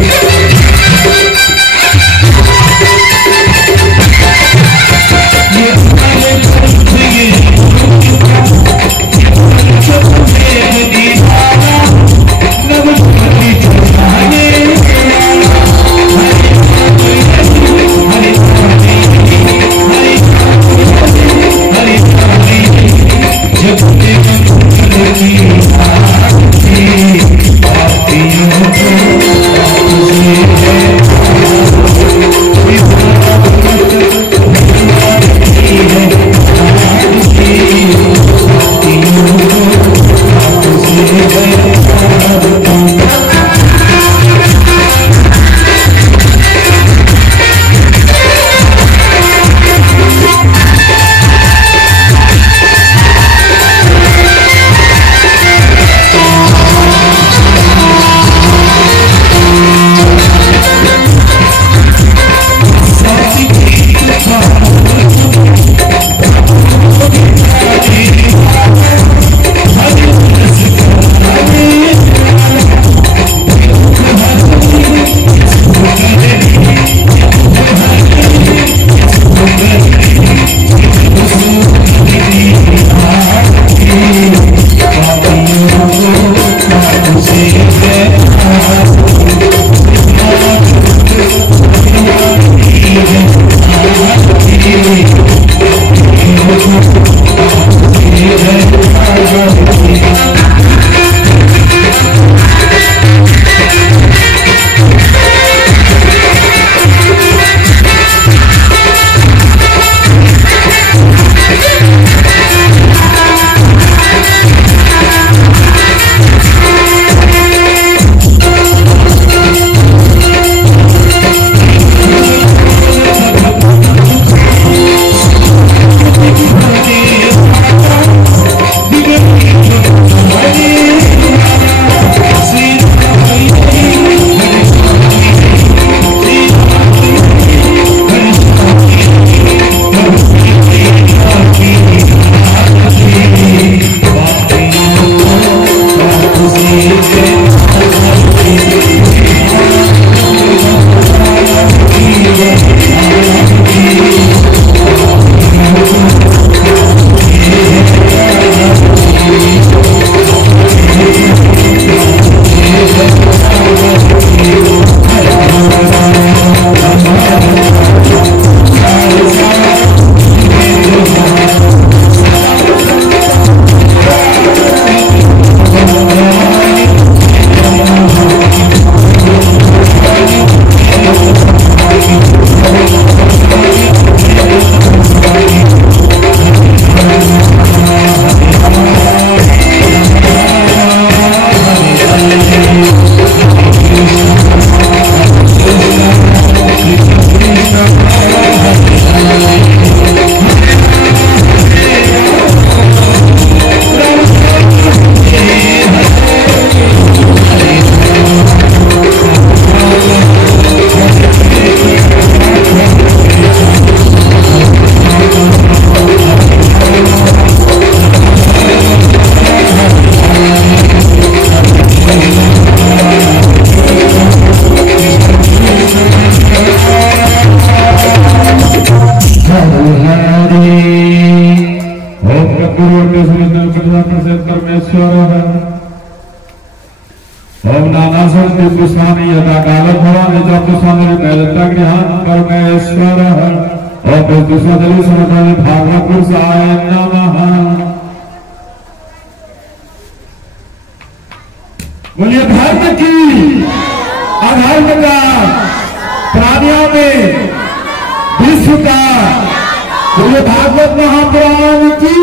Yeah. ओम नाना संस्कृति पुष्पाणि यथा काल भवानि च पुष्पाणि नैलता गृहान परमेश्वर ओम पुष्पादलि समतानि भागवत पुरुषाय नमः। बोलिए धर्म की अधर्म का प्राणियों में विश्व का बोलिए भागवत महापुराण की